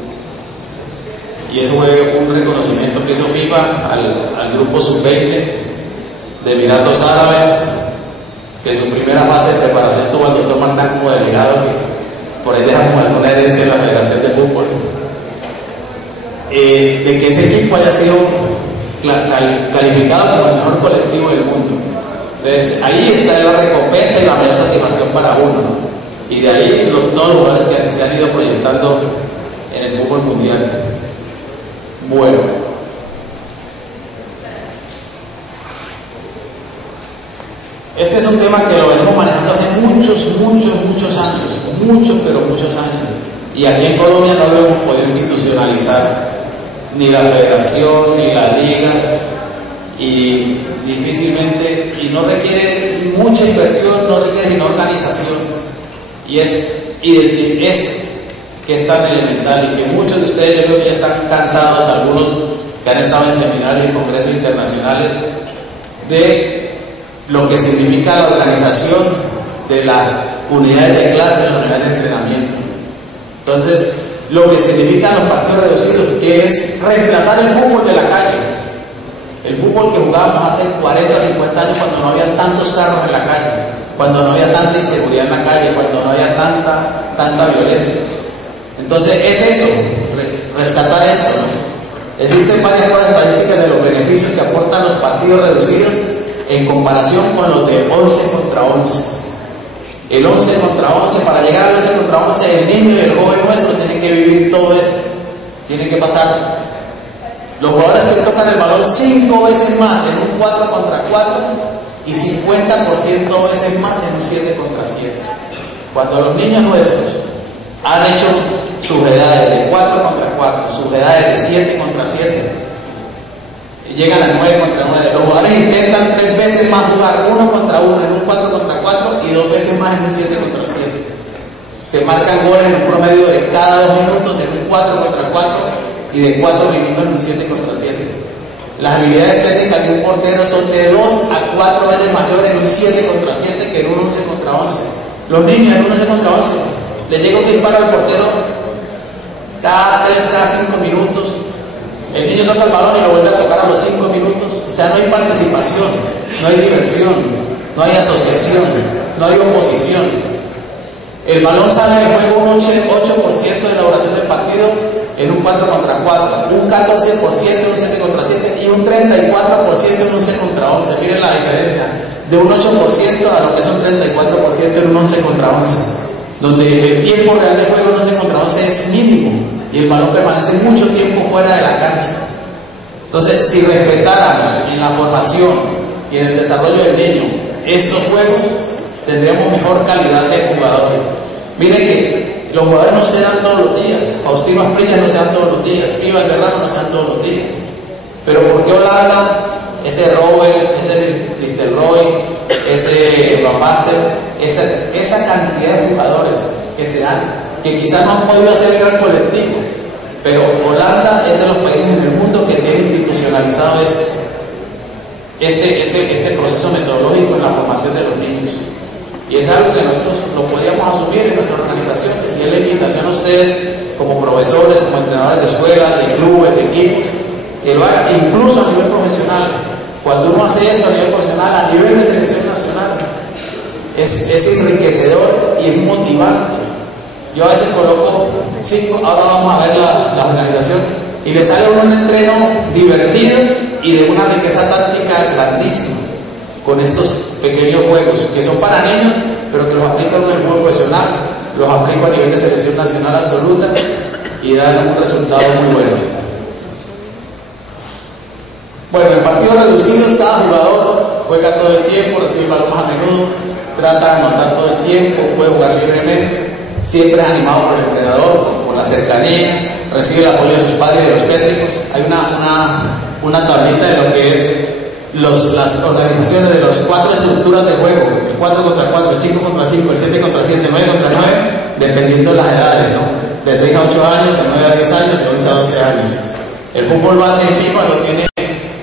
Y eso fue un reconocimiento que hizo FIFA al grupo sub-20 de Emiratos Árabes, que en su primera fase de preparación tuvo al doctor Martán como delegado, que por ahí dejamos alguna herencia en la Federación de Fútbol, de que ese equipo haya sido calificado como el mejor colectivo del mundo. Entonces ahí está la recompensa y la mayor satisfacción para uno, ¿no? Y de ahí todos los jugadores que se han ido proyectando en el fútbol mundial. Bueno, este es un tema que lo venimos manejando hace muchos años, pero muchos años, y aquí en Colombia no lo hemos podido institucionalizar, ni la federación, ni la liga, y difícilmente, y no requiere mucha inversión, no requiere sino organización, y es esto que es tan elemental, y que muchos de ustedes yo creo que ya están cansados, algunos que han estado en seminarios y congresos internacionales, de lo que significa la organización de las unidades de clase, las unidades de entrenamiento. Entonces, lo que significan los partidos reducidos, que es reemplazar el fútbol de la calle, el fútbol que jugábamos hace 40, 50 años, cuando no había tantos carros en la calle, cuando no había tanta inseguridad en la calle, cuando no había tanta violencia. Entonces es eso, rescatar esto, ¿no? Existen varias pruebas estadísticas de los beneficios que aportan los partidos reducidos en comparación con los de 11 contra 11. El 11 contra 11, para llegar al 11 contra 11, el niño y el joven nuestro tienen que vivir todo esto, tienen que pasar. Los jugadores que tocan el balón 5 veces más en un 4 contra 4 y 50% veces más en un 7 contra 7. Cuando los niños nuestros han hecho sus edades de 4 contra 4, sus edades de 7 contra 7, llegan a 9 contra 9. Los jugadores intentan 3 veces más jugar 1 contra 1 en un 4 contra 4 y 2 veces más en un 7 contra 7. Se marcan goles en un promedio de cada 2 minutos en un 4 contra 4 y de 4 minutos en un 7 contra 7. Las habilidades técnicas de un portero son de 2 a 4 veces mayores en un 7 contra 7 que en un 11 contra 11. Los niños en un 11 contra 11 le llega un disparo al portero cada 3, cada 5 minutos. El niño toca el balón y lo vuelve a tocar a los 5 minutos. O sea, no hay participación, no hay diversión, no hay asociación, no hay oposición. El balón sale de juego un 8% de elaboración del partido en un 4 contra 4, un 14% en un 7 contra 7 y un 34% en un 11 contra 11. Miren la diferencia, de un 8% a lo que es un 34% en un 11 contra 11, donde el tiempo real de juego en un 11 contra 11 es mínimo y el balón permanece mucho tiempo fuera de la cancha. Entonces, si respetáramos en la formación y en el desarrollo del niño estos juegos, tendríamos mejor calidad de jugadores. Miren que Los jugadores no se dan todos los días. Faustino Asprilla no se dan todos los días. Pío Valderrama no se dan todos los días. Pero ¿por qué Holanda, ese Robert, ese Nistelrooy, ese Van Basten, esa cantidad de jugadores que se dan, que quizás no han podido hacer el gran colectivo, pero Holanda es de los países en el mundo que tiene institucionalizado este proceso metodológico en la formación de los niños? Y es algo que nosotros lo podíamos asumir en nuestra organización. Que si es la invitación a ustedes como profesores, como entrenadores de escuelas, de clubes, de equipos, que lo hagan incluso a nivel profesional. Cuando uno hace eso a nivel profesional, a nivel de selección nacional, es enriquecedor y es motivante. Yo a veces coloco 5, ahora vamos a ver la organización, y le sale un entreno divertido y de una riqueza táctica grandísima con estos pequeños juegos que son para niños, pero que los aplico en el fútbol profesional, los aplico a nivel de selección nacional absoluta y dan un resultado muy bueno. Bueno, en partidos reducidos cada jugador juega todo el tiempo, recibe el balón más a menudo, trata de anotar todo el tiempo, puede jugar libremente, siempre es animado por el entrenador, por la cercanía, recibe el apoyo de sus padres y de los técnicos. Hay una tablita de lo que es las organizaciones de las 4 estructuras de juego: el 4 contra 4, el 5 contra 5, el 7 contra 7, el 9 contra 9, dependiendo de las edades, ¿no? De 6 a 8 años, de 9 a 10 años, de 11 a 12 años. El fútbol base en FIFA lo tiene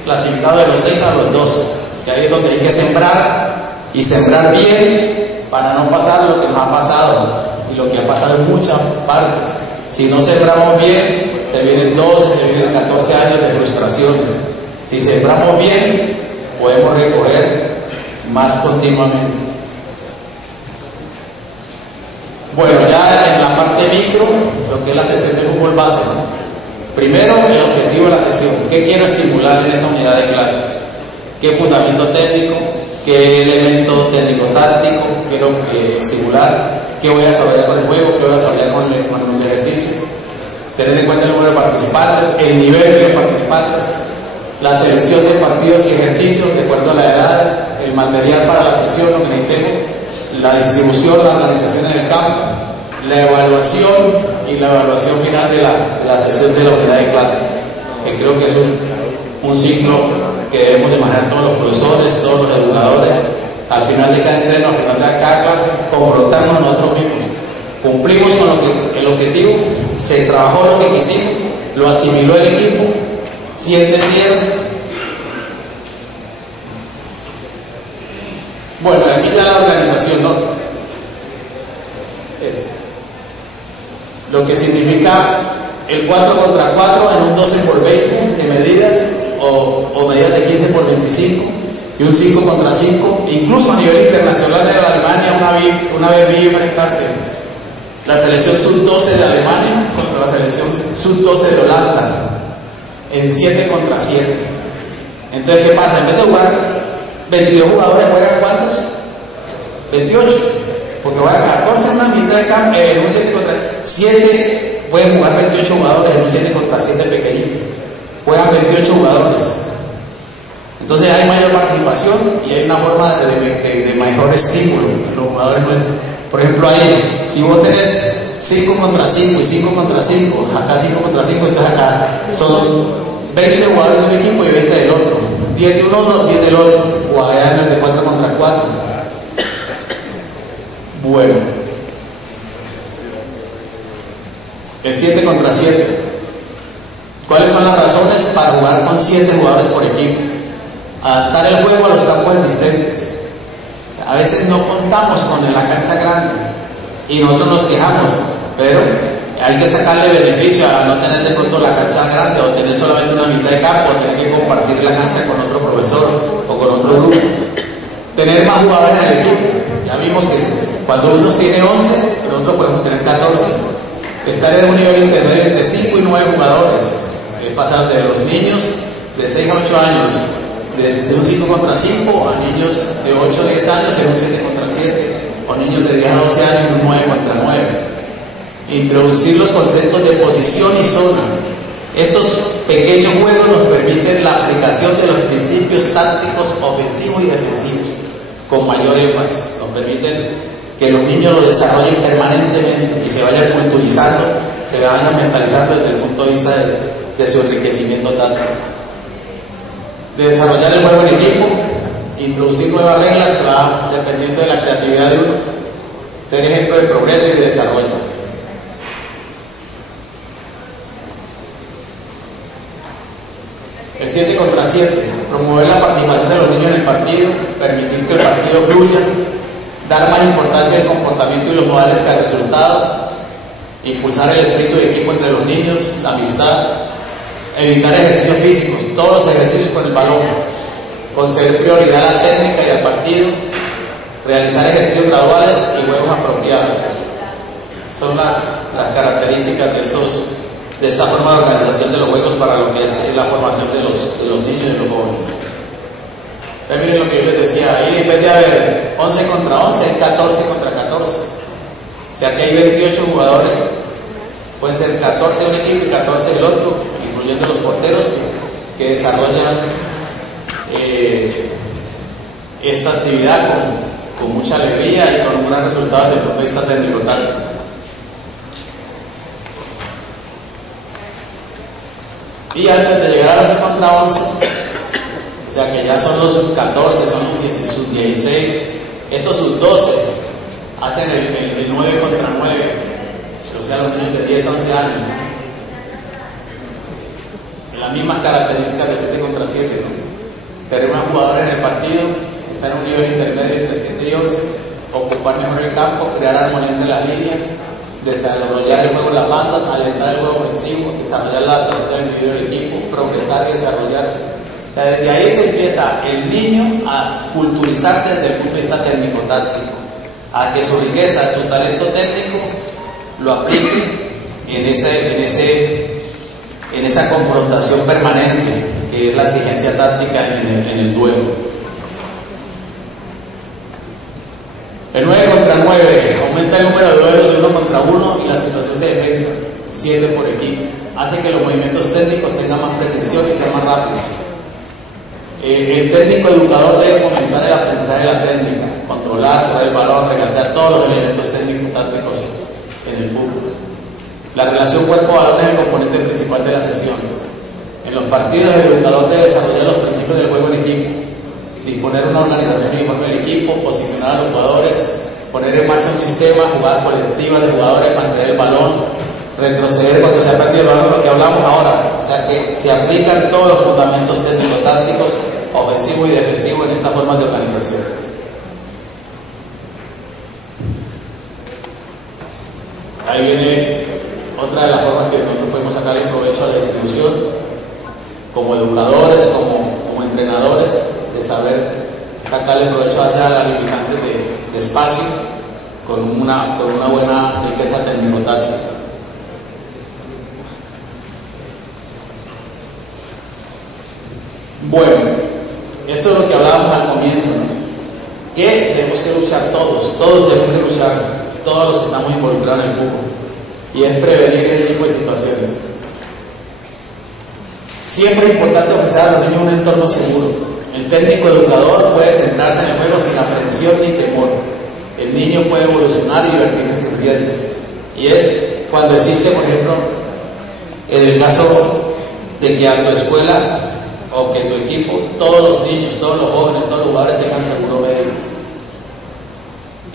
clasificado de los 6 a los 12, que ahí es donde hay que sembrar, y sembrar bien para no pasar lo que nos ha pasado y lo que ha pasado en muchas partes. Si no sembramos bien, se vienen 12, se vienen 14 años de frustraciones. Si sembramos bien, podemos recoger más continuamente. Bueno, ya en la parte micro, lo que es la sesión de fútbol base, ¿no? Primero, el objetivo de la sesión. ¿Qué quiero estimular en esa unidad de clase? ¿Qué fundamento técnico? ¿Qué elemento técnico-táctico quiero estimular? ¿Qué voy a desarrollar con el juego? ¿Qué voy a desarrollar con los ejercicios? Tener en cuenta el número de participantes, el nivel de los participantes, la selección de partidos y ejercicios de acuerdo a las edades, el material para la sesión, lo que necesitemos, la distribución, la organización en el campo, la evaluación y la evaluación final de la sesión de la unidad de clase, que creo que es un ciclo que debemos de manejar todos los profesores, todos los educadores. Al final de cada entreno, al final de cada clase, confrontarnos a nosotros mismos. Cumplimos con el objetivo, se trabajó lo que quisimos, lo asimiló el equipo, si entendieron. Bueno, aquí ya la organización, ¿no? Es lo que significa el 4 contra 4 en un 12 por 20 de medidas, o medidas de 15 por 25, y un 5 contra 5. Incluso a nivel internacional en Alemania una vez vi enfrentarse la selección sub-12 de Alemania contra la selección sub-12 de Holanda en 7 contra 7. Entonces, ¿qué pasa? En vez de jugar 22 jugadores, ¿juegan cuántos? 28, porque juegan 14 en una mitad de campo, en un 7 contra 7, pueden jugar 28 jugadores en un 7 contra 7 pequeñito, juegan 28 jugadores. Entonces hay mayor participación y hay una forma de mejor estímulo en los jugadores nuestros. Por ejemplo, ahí, si vos tenés 5 contra 5 y 5 contra 5, acá 5 contra 5, entonces acá son 20 jugadores de un equipo y 20 del otro, 10 de uno, 10 del otro, o allá en el de 4 contra 4. Bueno, el 7 contra 7. ¿Cuáles son las razones para jugar con 7 jugadores por equipo? Adaptar el juego a los campos existentes. A veces no contamos con la cancha grande y nosotros nos quejamos, pero hay que sacarle beneficio a no tener de pronto la cancha grande, o tener solamente una mitad de campo, o tener que compartir la cancha con otro profesor o con otro grupo. Tener más jugadores en el equipo. Ya vimos que cuando uno tiene 11, nosotros podemos tener 14. Estar en un nivel intermedio entre 5 y 9 jugadores. Pasar de los niños de 6 a 8 años, desde un 5 contra 5, a niños de 8 a 10 años en un 7 contra 7, o niños de 10 a 12 años en un 9 contra 9. Introducir los conceptos de posición y zona. Estos pequeños juegos nos permiten la aplicación de los principios tácticos ofensivos y defensivos con mayor énfasis. Nos permiten que los niños lo desarrollen permanentemente y se vayan culturizando, se vayan mentalizando desde el punto de vista de su enriquecimiento táctico. De desarrollar el juego en equipo, introducir nuevas reglas que va dependiendo de la creatividad de uno, ser ejemplo de progreso y de desarrollo. El 7 contra 7, promover la participación de los niños en el partido, permitir que el partido fluya, dar más importancia al comportamiento y los modales que al resultado, impulsar el espíritu de equipo entre los niños, la amistad, evitar ejercicios físicos, todos los ejercicios con el balón, conceder prioridad a la técnica y al partido, realizar ejercicios graduales y juegos apropiados. Son las características de esta forma de organización de los juegos para lo que es la formación de los niños y de los jóvenes. Entonces miren lo que yo les decía, ahí en vez de haber 11 contra 11, hay 14 contra 14. O sea que hay 28 jugadores, pueden ser 14 de un equipo y 14 del otro, incluyendo los porteros que desarrollan esta actividad con mucha alegría y con un gran resultado desde el punto de vista técnico-táctico. Y antes de llegar a los contra 11, o sea que ya son los sub 14, son los sub 16, estos sub 12 hacen el 9 contra 9, o sea los niños de 10 a 11 años, ¿no? Las mismas características de 7 contra 7, ¿no? Tener más jugadores en el partido, estar en un nivel intermedio entre 7 y 11, ocupar mejor el campo, crear armonía entre las líneas, desarrollar el juego en las bandas, alentar el juego ofensivo, desarrollar la adaptación del individuo del equipo, progresar y desarrollarse. O sea, desde ahí se empieza el niño a culturizarse desde el punto de vista técnico-táctico, a que su riqueza, su talento técnico lo aplique en esa confrontación permanente que es la exigencia táctica en el duelo. El 9 contra 9 aumenta el número de duelos de 1 contra 1 y la situación de defensa, 7 por equipo. Hace que los movimientos técnicos tengan más precisión y sean más rápidos. El técnico educador debe fomentar el aprendizaje de la técnica, controlar, correr el balón, regatear todos los elementos técnicos tácticos en el fútbol. La relación cuerpo-balón es el componente principal de la sesión. En los partidos el educador debe desarrollar los principios del juego en equipo, disponer una organización uniforme del equipo, posicionar a los jugadores, poner en marcha un sistema, jugadas colectivas de jugadores, mantener el balón, retroceder cuando se ha perdido el balón, lo que hablamos ahora. O sea que se aplican todos los fundamentos técnico-tácticos, ofensivo y defensivo en estas formas de organización. Ahí viene otra de las formas que nosotros podemos sacar el provecho a la distribución, como educadores, como entrenadores, de saber sacarle provecho hacia las limitantes de espacio con una buena riqueza técnico-táctica. Bueno, esto es lo que hablábamos al comienzo, ¿no? Que tenemos que luchar todos tenemos que luchar, todos los que estamos involucrados en el fútbol, y es prevenir este tipo de situaciones. Siempre es importante ofrecer a los niños un entorno seguro. El técnico educador puede centrarse en el juego sin aprensión ni temor. El niño puede evolucionar y divertirse sin riesgos. Y es cuando existe, por ejemplo, en el caso de que a tu escuela o que tu equipo, todos los niños, todos los jóvenes, todos los jugadores tengan seguro médico.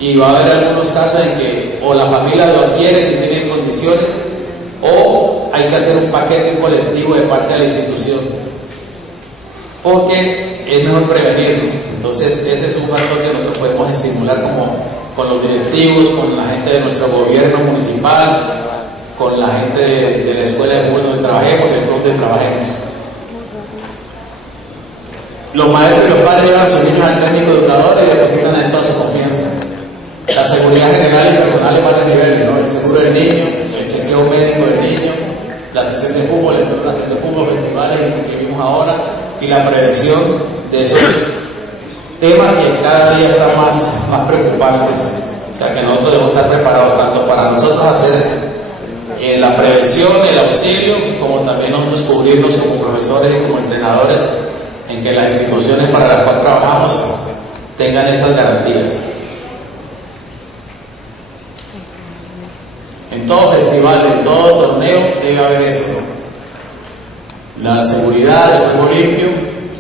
Y va a haber algunos casos en que o la familia lo adquiere si tiene condiciones, o hay que hacer un paquete colectivo de parte de la institución, porque es mejor prevenirlo. Entonces ese es un factor que nosotros podemos estimular como con los directivos, con la gente de nuestro gobierno municipal, con la gente de la escuela de fútbol donde trabajemos, del club donde trabajemos. Los maestros y los padres llevan a sus niños al técnico educador y depositan en él toda su confianza. La seguridad general y personal de varios niveles, ¿no? El seguro del niño, el chequeo médico del niño, la sesión de fútbol, el torneo de fútbol, festivales que vimos ahora, y la prevención de esos temas que cada día están más preocupantes. O sea que nosotros debemos estar preparados tanto para nosotros hacer la prevención, el auxilio, como también nosotros cubrirnos como profesores y como entrenadores en que las instituciones para las cuales trabajamos tengan esas garantías. En todo festival, en todo torneo debe haber eso, ¿no? La seguridad, el juego limpio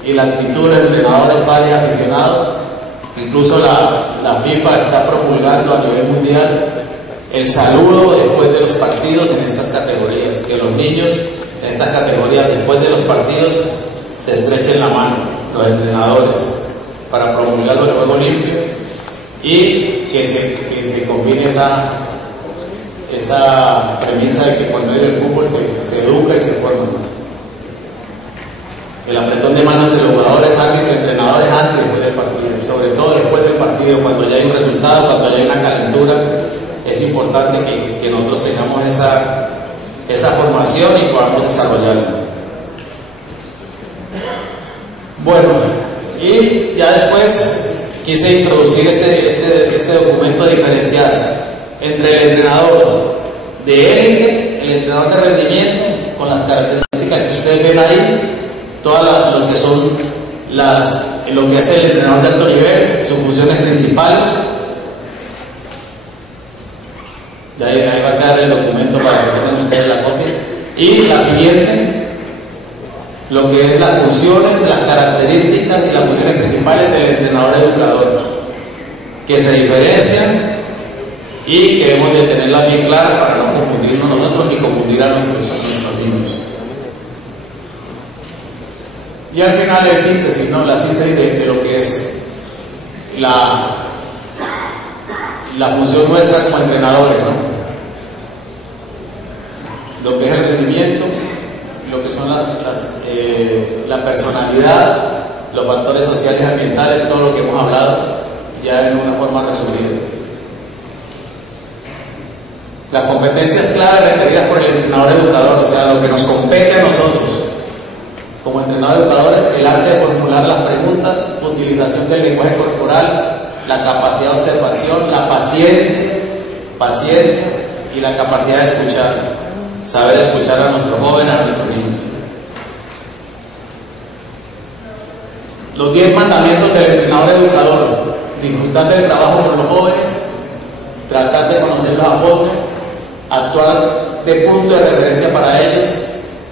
y la actitud de los entrenadores, padres y aficionados. Incluso la FIFA está promulgando a nivel mundial el saludo después de los partidos en estas categorías, que los niños en estas categorías después de los partidos se estrechen la mano, los entrenadores, para promulgar el juego limpio y que se combine esa premisa de que por medio del fútbol se educa y se forma. El apretón de manos entre los jugadores, árbitros, entrenadores antes y después del partido, y sobre todo después del partido, cuando ya hay un resultado, cuando ya hay una calentura, es importante que nosotros tengamos esa formación y podamos desarrollarla. Bueno, y ya después quise introducir este documento diferencial entre el entrenador de élite, el entrenador de rendimiento, con las características que ustedes ven ahí, todo lo que son lo que hace el entrenador de alto nivel, sus funciones principales. Ya ahí va a quedar el documento para que tengan ustedes la copia. Y la siguiente, lo que es las funciones, las características y las funciones principales del entrenador educador, que se diferencian y que debemos de tenerlas bien claras para no confundirnos nosotros ni confundir a nuestros niños. Y al final la síntesis, ¿no? La síntesis de lo que es la función nuestra como entrenadores, ¿no? Lo que es el rendimiento, lo que son la personalidad, los factores sociales y ambientales, todo lo que hemos hablado ya en una forma resumida. Las competencias clave requeridas por el entrenador educador, o sea, lo que nos compete a nosotros como entrenadores educadores: el arte de formular las preguntas, utilización del lenguaje corporal, la capacidad de observación, la paciencia y la capacidad de escuchar, saber escuchar a nuestros jóvenes, a nuestros niños. Los 10 mandamientos del entrenador educador: disfrutar del trabajo con los jóvenes, tratar de conocerlos a fondo, actuar de punto de referencia para ellos,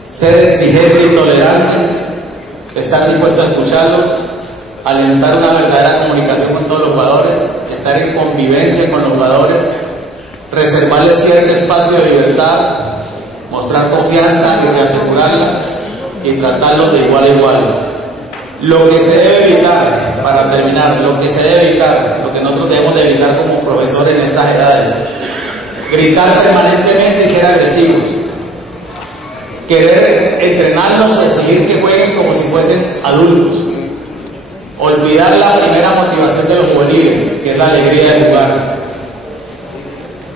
ser exigente y tolerante, estar dispuesto a escucharlos, alentar una verdadera comunicación con todos los jugadores, estar en convivencia con los jugadores, reservarles cierto espacio de libertad, mostrar confianza y reasegurarla, y tratarlos de igual a igual. Lo que se debe evitar, para terminar, lo que nosotros debemos de evitar como profesores en estas edades: gritar permanentemente y ser agresivos, querer entrenarlos o exigir que jueguen como si fuesen adultos, olvidar la primera motivación de los juveniles, que es la alegría de jugar,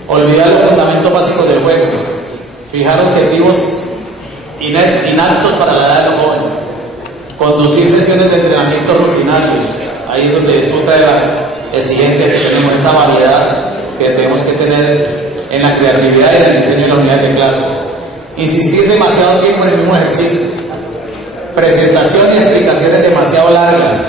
olvidar los fundamentos básicos del juego, fijar objetivos inaptos para la edad de los jóvenes, conducir sesiones de entrenamiento rutinarios. Ahí es donde es otra de las exigencias que tenemos, esa variedad que tenemos que tener en la creatividad y en el diseño de la unidad de clase. Insistir demasiado tiempo en el mismo ejercicio, presentaciones y explicaciones demasiado largas,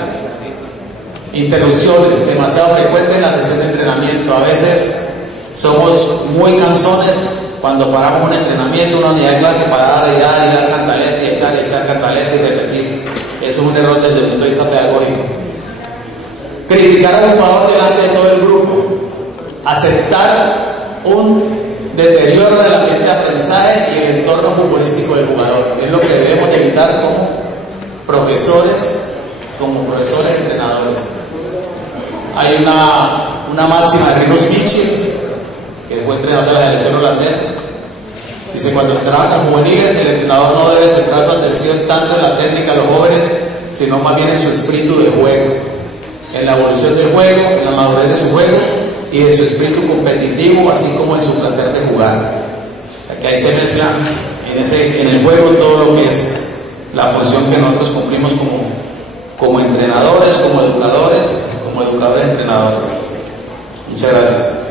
interrupciones demasiado frecuentes en la sesión de entrenamiento. A veces somos muy cansones cuando paramos un entrenamiento, una unidad de clase, para dar y dar cantaleta y echar cantaleta y repetir. Eso es un error desde el punto de vista pedagógico. Criticar a un jugador delante de todo el grupo, aceptar un deterioro del ambiente de aprendizaje y el entorno futbolístico del jugador. Es lo que debemos de evitar como profesores entrenadores. Hay una máxima de Rinus Michel, que fue entrenador de la selección holandesa. Dice: cuando se trabaja con juveniles, el entrenador no debe centrar su atención tanto en la técnica de los jóvenes, sino más bien en su espíritu de juego, en la evolución del juego, en la madurez de su juego y de su espíritu competitivo, así como en su placer de jugar. Aquí ahí se mezcla en el juego todo lo que es la función que nosotros cumplimos como entrenadores, como educadores entrenadores. Muchas gracias.